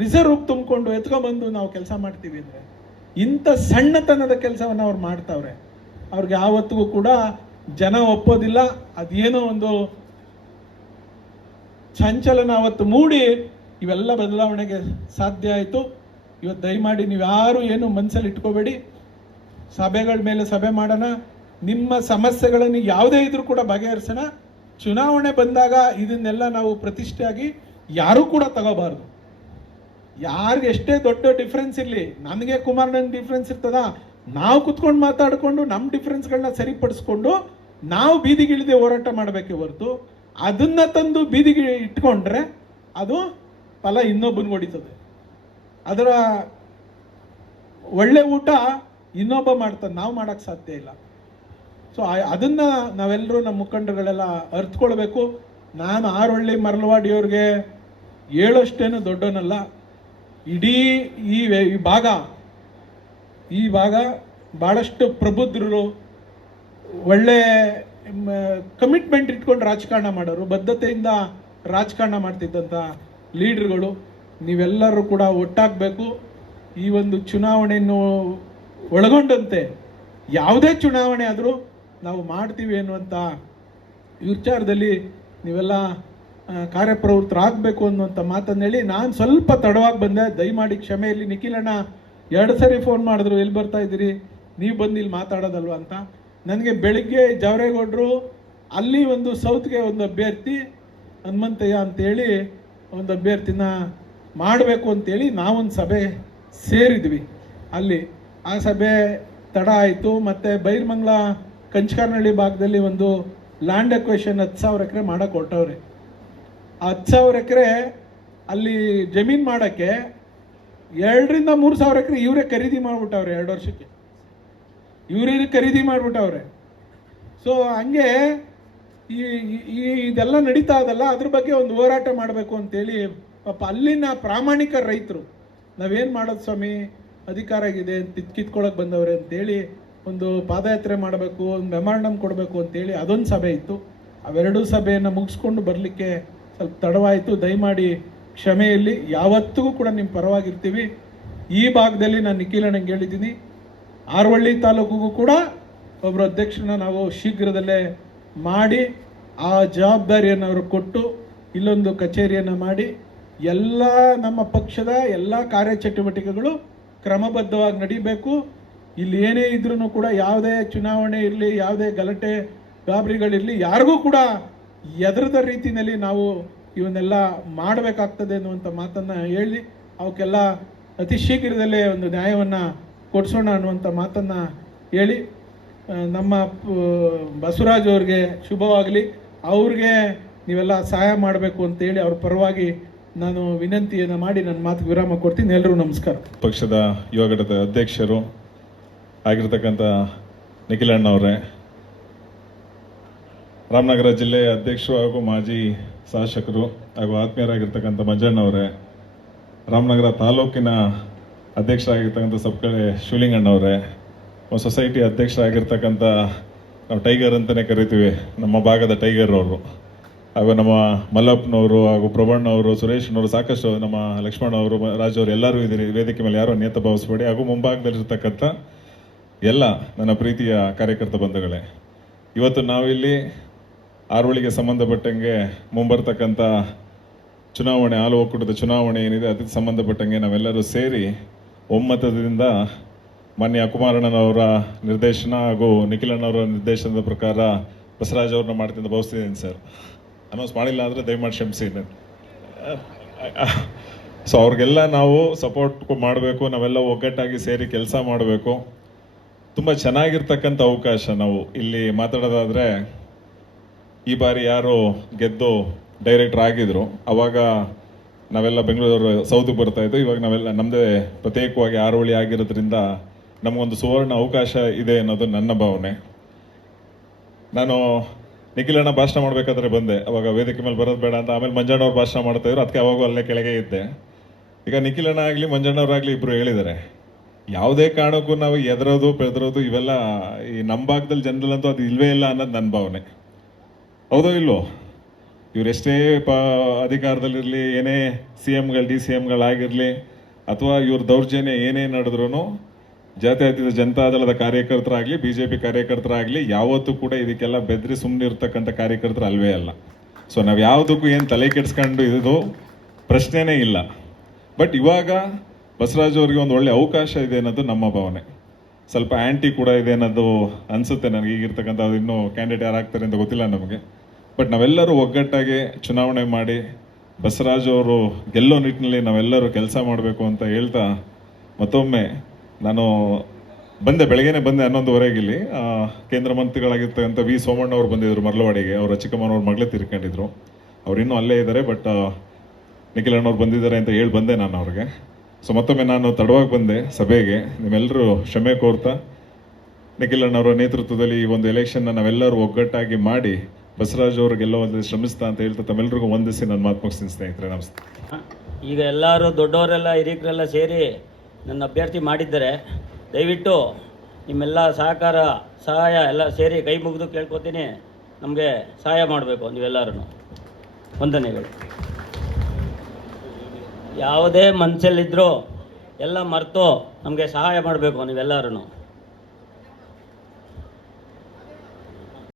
ರಿಸರ್ವ್ ತುಂಬಿಕೊಂಡು ಎತ್ಕೊಂಡ್ಬಂದು ನಾವು ಕೆಲಸ ಮಾಡ್ತೀವಿ ಅಂದರೆ ಇಂಥ ಸಣ್ಣತನದ ಕೆಲಸವನ್ನು ಅವ್ರು ಮಾಡ್ತಾವ್ರೆ. ಅವ್ರಿಗೆ ಯಾವತ್ತಿಗೂ ಕೂಡ ಜನ ಒಪ್ಪೋದಿಲ್ಲ. ಅದೇನೋ ಒಂದು ಸಂಚಲನ ಅವತ್ತು ಮೂಡಿ ಇವೆಲ್ಲ ಬದಲಾವಣೆಗೆ ಸಾಧ್ಯ ಆಯಿತು. ಇವತ್ತು ದಯಮಾಡಿ ನೀವು ಯಾರು ಏನು ಮನಸ್ಸಲ್ಲಿ ಇಟ್ಕೋಬೇಡಿ. ಸಭೆಗಳ ಮೇಲೆ ಸಭೆ ಮಾಡೋಣ, ನಿಮ್ಮ ಸಮಸ್ಯೆಗಳನ್ನು ಯಾವುದೇ ಇದ್ರೂ ಕೂಡ ಬಗೆಹರಿಸೋಣ. ಚುನಾವಣೆ ಬಂದಾಗ ಇದನ್ನೆಲ್ಲ ನಾವು ಪ್ರತಿಷ್ಠೆಯಾಗಿ ಯಾರೂ ಕೂಡ ತಗೋಬಾರ್ದು. ಯಾರಿಗೆ ಎಷ್ಟೇ ದೊಡ್ಡ ಡಿಫ್ರೆನ್ಸ್ ಇರಲಿ, ನನಗೆ ಕುಮಾರಣ್ಣನ ಡಿಫ್ರೆನ್ಸ್ ಇರ್ತದ, ನಾವು ಕುತ್ಕೊಂಡು ಮಾತಾಡಿಕೊಂಡು ನಮ್ಮ ಡಿಫ್ರೆನ್ಸ್ಗಳನ್ನ ಸರಿಪಡಿಸ್ಕೊಂಡು ನಾವು ಬೀದಿಗಿಳಿದೆ ಹೋರಾಟ ಮಾಡಬೇಕೆ ಹೊರತು ಅದನ್ನು ತಂದು ಬೀದಿಗೆ ಇಟ್ಕೊಂಡ್ರೆ ಅದು ಫಲ ಇನ್ನೊಬ್ಬನಿಗೆ ಹೊಡಿತದೆ. ಅದರ ಒಳ್ಳೆ ಊಟ ಇನ್ನೊಬ್ಬ ಮಾಡ್ತಾನೆ, ನಾವು ಮಾಡೋಕ್ಕೆ ಸಾಧ್ಯ ಇಲ್ಲ. ಸೊ ಅದನ್ನು ನಾವೆಲ್ಲರೂ ನಮ್ಮ ಮುಖಂಡರುಗಳೆಲ್ಲ ಅರ್ಥಕೊಳ್ಬೇಕು. ನಾನು ಆರೊಳ್ಳಿ ಮರಳವಾಡಿಯವ್ರಿಗೆ ಹೇಳೋಷ್ಟೇನು ದೊಡ್ಡವನಲ್ಲ. ಇಡೀ ಈ ಭಾಗ ಭಾಳಷ್ಟು ಪ್ರಬುದ್ಧರು, ಒಳ್ಳೆ ಕಮಿಟ್ಮೆಂಟ್ ಇಟ್ಕೊಂಡು ರಾಜಕಾರಣ ಮಾಡೋರು, ಬದ್ಧತೆಯಿಂದ ರಾಜಕಾರಣ ಮಾಡ್ತಿದ್ದಂಥ ಲೀಡರ್ಗಳು. ನೀವೆಲ್ಲರೂ ಕೂಡ ಒಟ್ಟಾಗಬೇಕು. ಈ ಒಂದು ಚುನಾವಣೆಯನ್ನು ಒಳಗೊಂಡಂತೆ ಯಾವುದೇ ಚುನಾವಣೆ ಆದರೂ ನಾವು ಮಾಡ್ತೀವಿ ಅನ್ನುವಂಥ ವಿಚಾರದಲ್ಲಿ ನೀವೆಲ್ಲ ಕಾರ್ಯಪ್ರವೃತ್ತರಾಗಬೇಕು ಅನ್ನುವಂಥ ಮಾತನ್ನು ಹೇಳಿ ನಾನು ಸ್ವಲ್ಪ ತಡವಾಗಿ ಬಂದೆ. ದಯಮಾಡಿ ಕ್ಷಮೆ ಇರಲಿ. ನಿಖಿಲಣ್ಣ 2 ಸರಿ ಫೋನ್ ಮಾಡಿದ್ರು, ಎಲ್ಲಿ ಬರ್ತಾ ಇದ್ದೀರಿ, ನೀವು ಬಂದು ಇಲ್ಲಿ ಮಾತಾಡೋದಲ್ವ ಅಂತ. ನನಗೆ ಬೆಳಿಗ್ಗೆ ಜವರೇಗೌಡರು ಅಲ್ಲಿ ಒಂದು ಸೌತ್ಗೆ ಒಂದು ಅಭ್ಯರ್ಥಿ ಹನುಮಂತಯ್ಯ ಅಂತೇಳಿ ಒಂದು ಅಭ್ಯರ್ಥಿನ ಮಾಡಬೇಕು ಅಂತೇಳಿ ನಾವೊಂದು ಸಭೆ ಸೇರಿದ್ವಿ. ಅಲ್ಲಿ ಆ ಸಭೆ ತಡ ಆಯಿತು. ಮತ್ತು ಬೈರ್ಮಂಗ್ಲ ಕಂಚಕಾರನಹಳ್ಳಿ ಭಾಗದಲ್ಲಿ ಒಂದು ಲ್ಯಾಂಡ್ ಅಕ್ವೇಷನ್ 10,000 ಎಕರೆ ಮಾಡೋಕ್ಕೆ ಹೊರಟವ್ರೆ. ಆ 10,000 ಎಕರೆ ಅಲ್ಲಿ ಜಮೀನು ಮಾಡೋಕ್ಕೆ 2,000-3,000 ಎಕರೆ ಇವರೇ ಖರೀದಿ ಮಾಡಿಬಿಟ್ಟವ್ರೆ. 2 ವರ್ಷಕ್ಕೆ ಇವರೇ ಖರೀದಿ ಮಾಡಿಬಿಟ್ಟವ್ರೆ. ಸೊ ಹಂಗೆ ಇದೆಲ್ಲ ನಡೀತಾ ಅದಲ್ಲ, ಅದ್ರ ಬಗ್ಗೆ ಒಂದು ಹೋರಾಟ ಮಾಡಬೇಕು ಅಂತೇಳಿ ಪಾಪ ಅಲ್ಲಿನ ಪ್ರಾಮಾಣಿಕ ರೈತರು ನಾವೇನು ಮಾಡೋದು ಸ್ವಾಮಿ, ಅಧಿಕಾರ ಆಗಿದೆ ಕಿತ್ಕೊಳ್ಳೋಕೆ ಬಂದವ್ರೆ ಅಂತೇಳಿ ಒಂದು ಪಾದಯಾತ್ರೆ ಮಾಡಬೇಕು, ಒಂದು ಮೆಮೊರಂಡಮ್ ಕೊಡಬೇಕು ಅಂತೇಳಿ ಅದೊಂದು ಸಭೆ ಇತ್ತು. ಅವೆರಡೂ ಸಭೆಯನ್ನು ಮುಗಿಸ್ಕೊಂಡು ಬರಲಿಕ್ಕೆ ಸ್ವಲ್ಪ ತಡವಾಯಿತು. ದಯಮಾಡಿ ಕ್ಷಮೆಯಲ್ಲಿ. ಯಾವತ್ತಿಗೂ ಕೂಡ ನಿಮ್ಮ ಪರವಾಗಿರ್ತೀವಿ. ಈ ಭಾಗದಲ್ಲಿ ನಾನು ನಿಖಿಲಣ್ಣಂಗೆ ಹೇಳಿದ್ದೀನಿ, ಆರವಳ್ಳಿ ತಾಲೂಕಿಗೂ ಕೂಡ ಒಬ್ಬರು ಅಧ್ಯಕ್ಷರನ್ನ ನಾವು ಶೀಘ್ರದಲ್ಲೇ ಮಾಡಿ ಆ ಜವಾಬ್ದಾರಿಯನ್ನು ಅವರು ಕೊಟ್ಟು ಇಲ್ಲೊಂದು ಕಚೇರಿಯನ್ನು ಮಾಡಿ ಎಲ್ಲ ನಮ್ಮ ಪಕ್ಷದ ಎಲ್ಲ ಕಾರ್ಯಚಟುವಟಿಕೆಗಳು ಕ್ರಮಬದ್ಧವಾಗಿ ನಡೀಬೇಕು. ಇಲ್ಲಿ ಏನೇ ಇದ್ರೂ ಕೂಡ ಯಾವುದೇ ಚುನಾವಣೆ ಇರಲಿ, ಯಾವುದೇ ಗಲಾಟೆ ಗಾಬರಿಗಳಿರಲಿ, ಯಾರಿಗೂ ಕೂಡ ಎದರದ ರೀತಿಯಲ್ಲಿ ನಾವು ಇವನ್ನೆಲ್ಲ ಮಾಡಬೇಕಾಗ್ತದೆ ಅನ್ನುವಂಥ ಮಾತನ್ನು ಹೇಳಿ ಅವಕ್ಕೆಲ್ಲ ಅತಿ ಶೀಘ್ರದಲ್ಲೇ ಒಂದು ನ್ಯಾಯವನ್ನು ಕೊಡಿಸೋಣ ಅನ್ನುವಂಥ ಮಾತನ್ನು ಹೇಳಿ ನಮ್ಮ ಬಸವರಾಜ್ ಅವ್ರಿಗೆ ಶುಭವಾಗಲಿ. ಅವ್ರಿಗೆ ನೀವೆಲ್ಲ ಸಹಾಯ ಮಾಡಬೇಕು ಅಂತೇಳಿ ಅವ್ರ ಪರವಾಗಿ ನಾನು ವಿನಂತಿಯನ್ನು ಮಾಡಿ ನನ್ನ ಮಾತಿಗೆ ವಿರಾಮ ಕೊಡ್ತೀನಿ. ಎಲ್ಲರೂ ನಮಸ್ಕಾರ. ಪಕ್ಷದ ಯುವ ಘಟಕದ ಅಧ್ಯಕ್ಷರು ಆಗಿರ್ತಕ್ಕಂಥ ನಿಖಿಲಣ್ಣವರೇ, ರಾಮನಗರ ಜಿಲ್ಲೆಯ ಅಧ್ಯಕ್ಷರು ಹಾಗೂ ಮಾಜಿ ಶಾಸಕರು ಹಾಗೂ ಆತ್ಮೀಯರಾಗಿರ್ತಕ್ಕಂಥ ಮಂಜಣ್ಣವರೇ, ರಾಮನಗರ ತಾಲೂಕಿನ ಅಧ್ಯಕ್ಷರಾಗಿರ್ತಕ್ಕಂಥ ಸಬ್ಕಳೆ ಶಿವಲಿಂಗಣ್ಣವರೇ, ಸೊಸೈಟಿ ಅಧ್ಯಕ್ಷರಾಗಿರ್ತಕ್ಕಂಥ ನಾವು ಟೈಗರ್ ಅಂತಲೇ ಕರಿತೀವಿ, ನಮ್ಮ ಭಾಗದ ಟೈಗರ್ ಅವರು, ಹಾಗೂ ನಮ್ಮ ಮಲ್ಲಪ್ಪನವರು ಹಾಗೂ ಪ್ರಭಣ್ಣವರು, ಸುರೇಶ್ನವರು, ಸಾಕಷ್ಟು ನಮ್ಮ ಲಕ್ಷ್ಮಣವರು, ರಾಜವರು ಎಲ್ಲರೂ ಇದ್ದೀರಿ ವೇದಿಕೆ ಮೇಲೆ, ಯಾರು ಅನ್ಯತ ಭಾವಿಸಬೇಡಿ. ಹಾಗೂ ಮುಂಭಾಗದಲ್ಲಿರ್ತಕ್ಕಂಥ ಎಲ್ಲ ನನ್ನ ಪ್ರೀತಿಯ ಕಾರ್ಯಕರ್ತ ಬಂಧುಗಳೇ, ಇವತ್ತು ನಾವಿಲ್ಲಿ ಆರವಳ್ಳಿಗೆ ಸಂಬಂಧಪಟ್ಟಂಗೆ ಮುಂಬರ್ತಕ್ಕಂಥ ಚುನಾವಣೆ, ಹಾಲು ಒಕ್ಕೂಟದ ಚುನಾವಣೆ ಏನಿದೆ ಅದಕ್ಕೆ ಸಂಬಂಧಪಟ್ಟಂಗೆ ನಾವೆಲ್ಲರೂ ಸೇರಿ ಒಮ್ಮತದಿಂದ ಮಾನ್ಯ ಕುಮಾರಣ್ಣನವರ ನಿರ್ದೇಶನ ಹಾಗೂ ನಿಖಿಲಣ್ಣವರ ನಿರ್ದೇಶನದ ಪ್ರಕಾರ ಬಸವರಾಜ್ ಅವ್ರನ್ನ ಮಾಡ್ತೀನಿ ಭಾವಿಸ್ತಿದ್ದೀನಿ ಸರ್. ಅನೌನ್ಸ್ ಮಾಡಿಲ್ಲ ಅಂದರೆ ದಯಮಾಡಿ ಕ್ಷಮಿಸಿ. ಸೊ ಅವ್ರಿಗೆಲ್ಲ ನಾವು ಸಪೋರ್ಟ್ ಮಾಡಬೇಕು, ನಾವೆಲ್ಲ ಒಗ್ಗಟ್ಟಾಗಿ ಸೇರಿ ಕೆಲಸ ಮಾಡಬೇಕು. ತುಂಬ ಚೆನ್ನಾಗಿರ್ತಕ್ಕಂಥ ಅವಕಾಶ. ನಾವು ಇಲ್ಲಿ ಮಾತಾಡೋದಾದರೆ, ಈ ಬಾರಿ ಯಾರು ಗೆದ್ದು ಡೈರೆಕ್ಟರ್ ಆಗಿದ್ರು ಅವಾಗ ನಾವೆಲ್ಲ ಬೆಂಗಳೂರು ಸೌತಿಗೆ ಬರ್ತಾಯಿದ್ದು. ಇವಾಗ ನಾವೆಲ್ಲ ನಮ್ಮದೇ ಪ್ರತ್ಯೇಕವಾಗಿ ಆರೋಳಿ ಆಗಿರೋದ್ರಿಂದ ನಮಗೊಂದು ಸುವರ್ಣ ಅವಕಾಶ ಇದೆ ಅನ್ನೋದು ನನ್ನ ಭಾವನೆ. ನಾನು ನಿಖಿಲಣ್ಣ ಭಾಷಣ ಮಾಡಬೇಕಾದ್ರೆ ಬಂದೆ, ಅವಾಗ ವೇದಿಕೆ ಮೇಲೆ ಬರೋದು ಬೇಡ ಅಂತ. ಆಮೇಲೆ ಮಂಜಣ್ಣವ್ರು ಭಾಷಣ ಮಾಡ್ತಾಯಿದ್ರು, ಅದಕ್ಕೆ ಅವಾಗೂ ಅಲ್ಲೇ ಕೆಳಗೆ ಇದ್ದೆ. ಈಗ ನಿಖಿಲಣ್ಣ ಆಗಲಿ ಮಂಜಣ್ಣವರಾಗಲಿ ಇಬ್ಬರು ಹೇಳಿದ್ದಾರೆ, ಯಾವುದೇ ಕಾರಣಕ್ಕೂ ನಾವು ಬೆದರೋದು ಇವೆಲ್ಲ ಈ ನಮ್ಮ ಭಾಗದಲ್ಲಿ ಜನರಲ್ಲಂತೂ ಅದು ಇಲ್ವೇ ಇಲ್ಲ ಅನ್ನೋದು ನನ್ನ ಭಾವನೆ. ಹೌದೋ ಇಲ್ವೋ? ಇವರೆಷ್ಟೇ ಅಧಿಕಾರದಲ್ಲಿರಲಿ, ಏನೇ CMಗಳು DCMಗಳಾಗಿರಲಿ, ಅಥವಾ ಇವ್ರ ದೌರ್ಜನ್ಯ ಏನೇ ನಡೆದ್ರೂ ಜಾತ್ಯತೀತ ಜನತಾದಳದ ಕಾರ್ಯಕರ್ತರಾಗಲಿ, BJP ಕಾರ್ಯಕರ್ತರಾಗಲಿ ಯಾವತ್ತೂ ಕೂಡ ಇದಕ್ಕೆಲ್ಲ ಬೆದರಿ ಸುಮ್ಮನೆ ಇರ್ತಕ್ಕಂಥ ಕಾರ್ಯಕರ್ತರು ಅಲ್ವೇ ಅಲ್ಲ. ಸೊ ನಾವು ಯಾವುದಕ್ಕೂ ಏನು ತಲೆ ಕೆಡಿಸ್ಕೊಂಡು ಇದು ಪ್ರಶ್ನೆನೇ ಇಲ್ಲ. ಬಟ್ ಇವಾಗ ಬಸವರಾಜ್ ಅವರಿಗೆ ಒಂದು ಒಳ್ಳೆ ಅವಕಾಶ ಇದೆ ಅನ್ನೋದು ನಮ್ಮ ಭಾವನೆ. ಸ್ವಲ್ಪ ಆ್ಯಂಟಿ ಕೂಡ ಇದೆ ಅನ್ನೋದು ಅನಿಸುತ್ತೆ ನನಗೆ. ಈಗಿರ್ತಕ್ಕಂಥ ಅದು ಇನ್ನೂ ಕ್ಯಾಂಡಿಡೇಟ್ ಯಾರಾಗ್ತಾರೆ ಅಂತ ಗೊತ್ತಿಲ್ಲ ನಮಗೆ. ಬಟ್ ನಾವೆಲ್ಲರೂ ಒಗ್ಗಟ್ಟಾಗಿ ಚುನಾವಣೆ ಮಾಡಿ ಬಸವರಾಜ್ ಅವರು ಗೆಲ್ಲೋ ನಿಟ್ಟಿನಲ್ಲಿ ನಾವೆಲ್ಲರೂ ಕೆಲಸ ಮಾಡಬೇಕು ಅಂತ ಹೇಳ್ತಾ, ಮತ್ತೊಮ್ಮೆ ನಾನು ಬೆಳಗ್ಗೆನೇ ಬಂದೆ 11:15 ಇಲ್ಲಿ. ಕೇಂದ್ರ ಮಂತ್ರಿಗಳಾಗಿರ್ತಕ್ಕಂಥ V. ಸೋಮಣ್ಣ ಅವರು ಬಂದಿದ್ದರು ಮರಳವಾಡಿಗೆ. ಅವರ ಚಿಕ್ಕಮ್ಮನವ್ರ ಮಗಳೇ ತೀರ್ಕೊಂಡಿದ್ರು. ಅವ್ರು ಇನ್ನೂ ಅಲ್ಲೇ ಇದ್ದಾರೆ. ಬಟ್ ನಿಖಿಲಣ್ಣವ್ರು ಬಂದಿದ್ದಾರೆ ಅಂತ ಹೇಳಿ ಬಂದೆ ನಾನು ಅವ್ರಿಗೆ. ಸೊ ಮತ್ತೊಮ್ಮೆ ನಾನು ತಡವಾಗಿ ಬಂದೆ ಸಭೆಗೆ. ನಿಮ್ಮೆಲ್ಲರೂ ಕ್ಷಮೆ ಕೋರ್ತಾ, ನಿಖಿಲಣ್ಣವರ ನೇತೃತ್ವದಲ್ಲಿ ಈ ಒಂದು ಎಲೆಕ್ಷನ್ನ ನಾವೆಲ್ಲರೂ ಒಗ್ಗಟ್ಟಾಗಿ ಮಾಡಿ ಬಸವರಾಜ್ ಅವರು ಗೆಲ್ಲುವಂತೆ ಶ್ರಮಿಸ್ತಾ ಅಂತ ಹೇಳ್ತಾ ತಮ್ಮೆಲ್ಲರಿಗೂ ವಂದಿಸಿ ನನ್ನ ಮಾತು ಮುಗಿಸ್ತೀನಿ ಸ್ನೇಹಿತರೆ. ನಮಸ್ತೆ. ಈಗ ಎಲ್ಲರೂ ದೊಡ್ಡವರೆಲ್ಲ ಹಿರಿಯರೆಲ್ಲ ಸೇರಿ ನನ್ನ ಅಭ್ಯರ್ಥಿ ಮಾಡಿದ್ದಾರೆ. ದಯವಿಟ್ಟು ನಿಮ್ಮೆಲ್ಲ ಸಹಾಯ ಎಲ್ಲ ಸೇರಿ ಕೈ ಮುಗಿದು ಕೇಳ್ಕೊತೀನಿ, ನಮಗೆ ಸಹಾಯ ಮಾಡಬೇಕು ನೀವೆಲ್ಲರೂ. ವಂದನೆಗಳು. ಯಾವುದೇ ಮನಸ್ಸಲ್ಲಿದ್ದರೂ ಎಲ್ಲ ಮರೆತು ನಮಗೆ ಸಹಾಯ ಮಾಡಬೇಕು ನೀವೆಲ್ಲರೂ.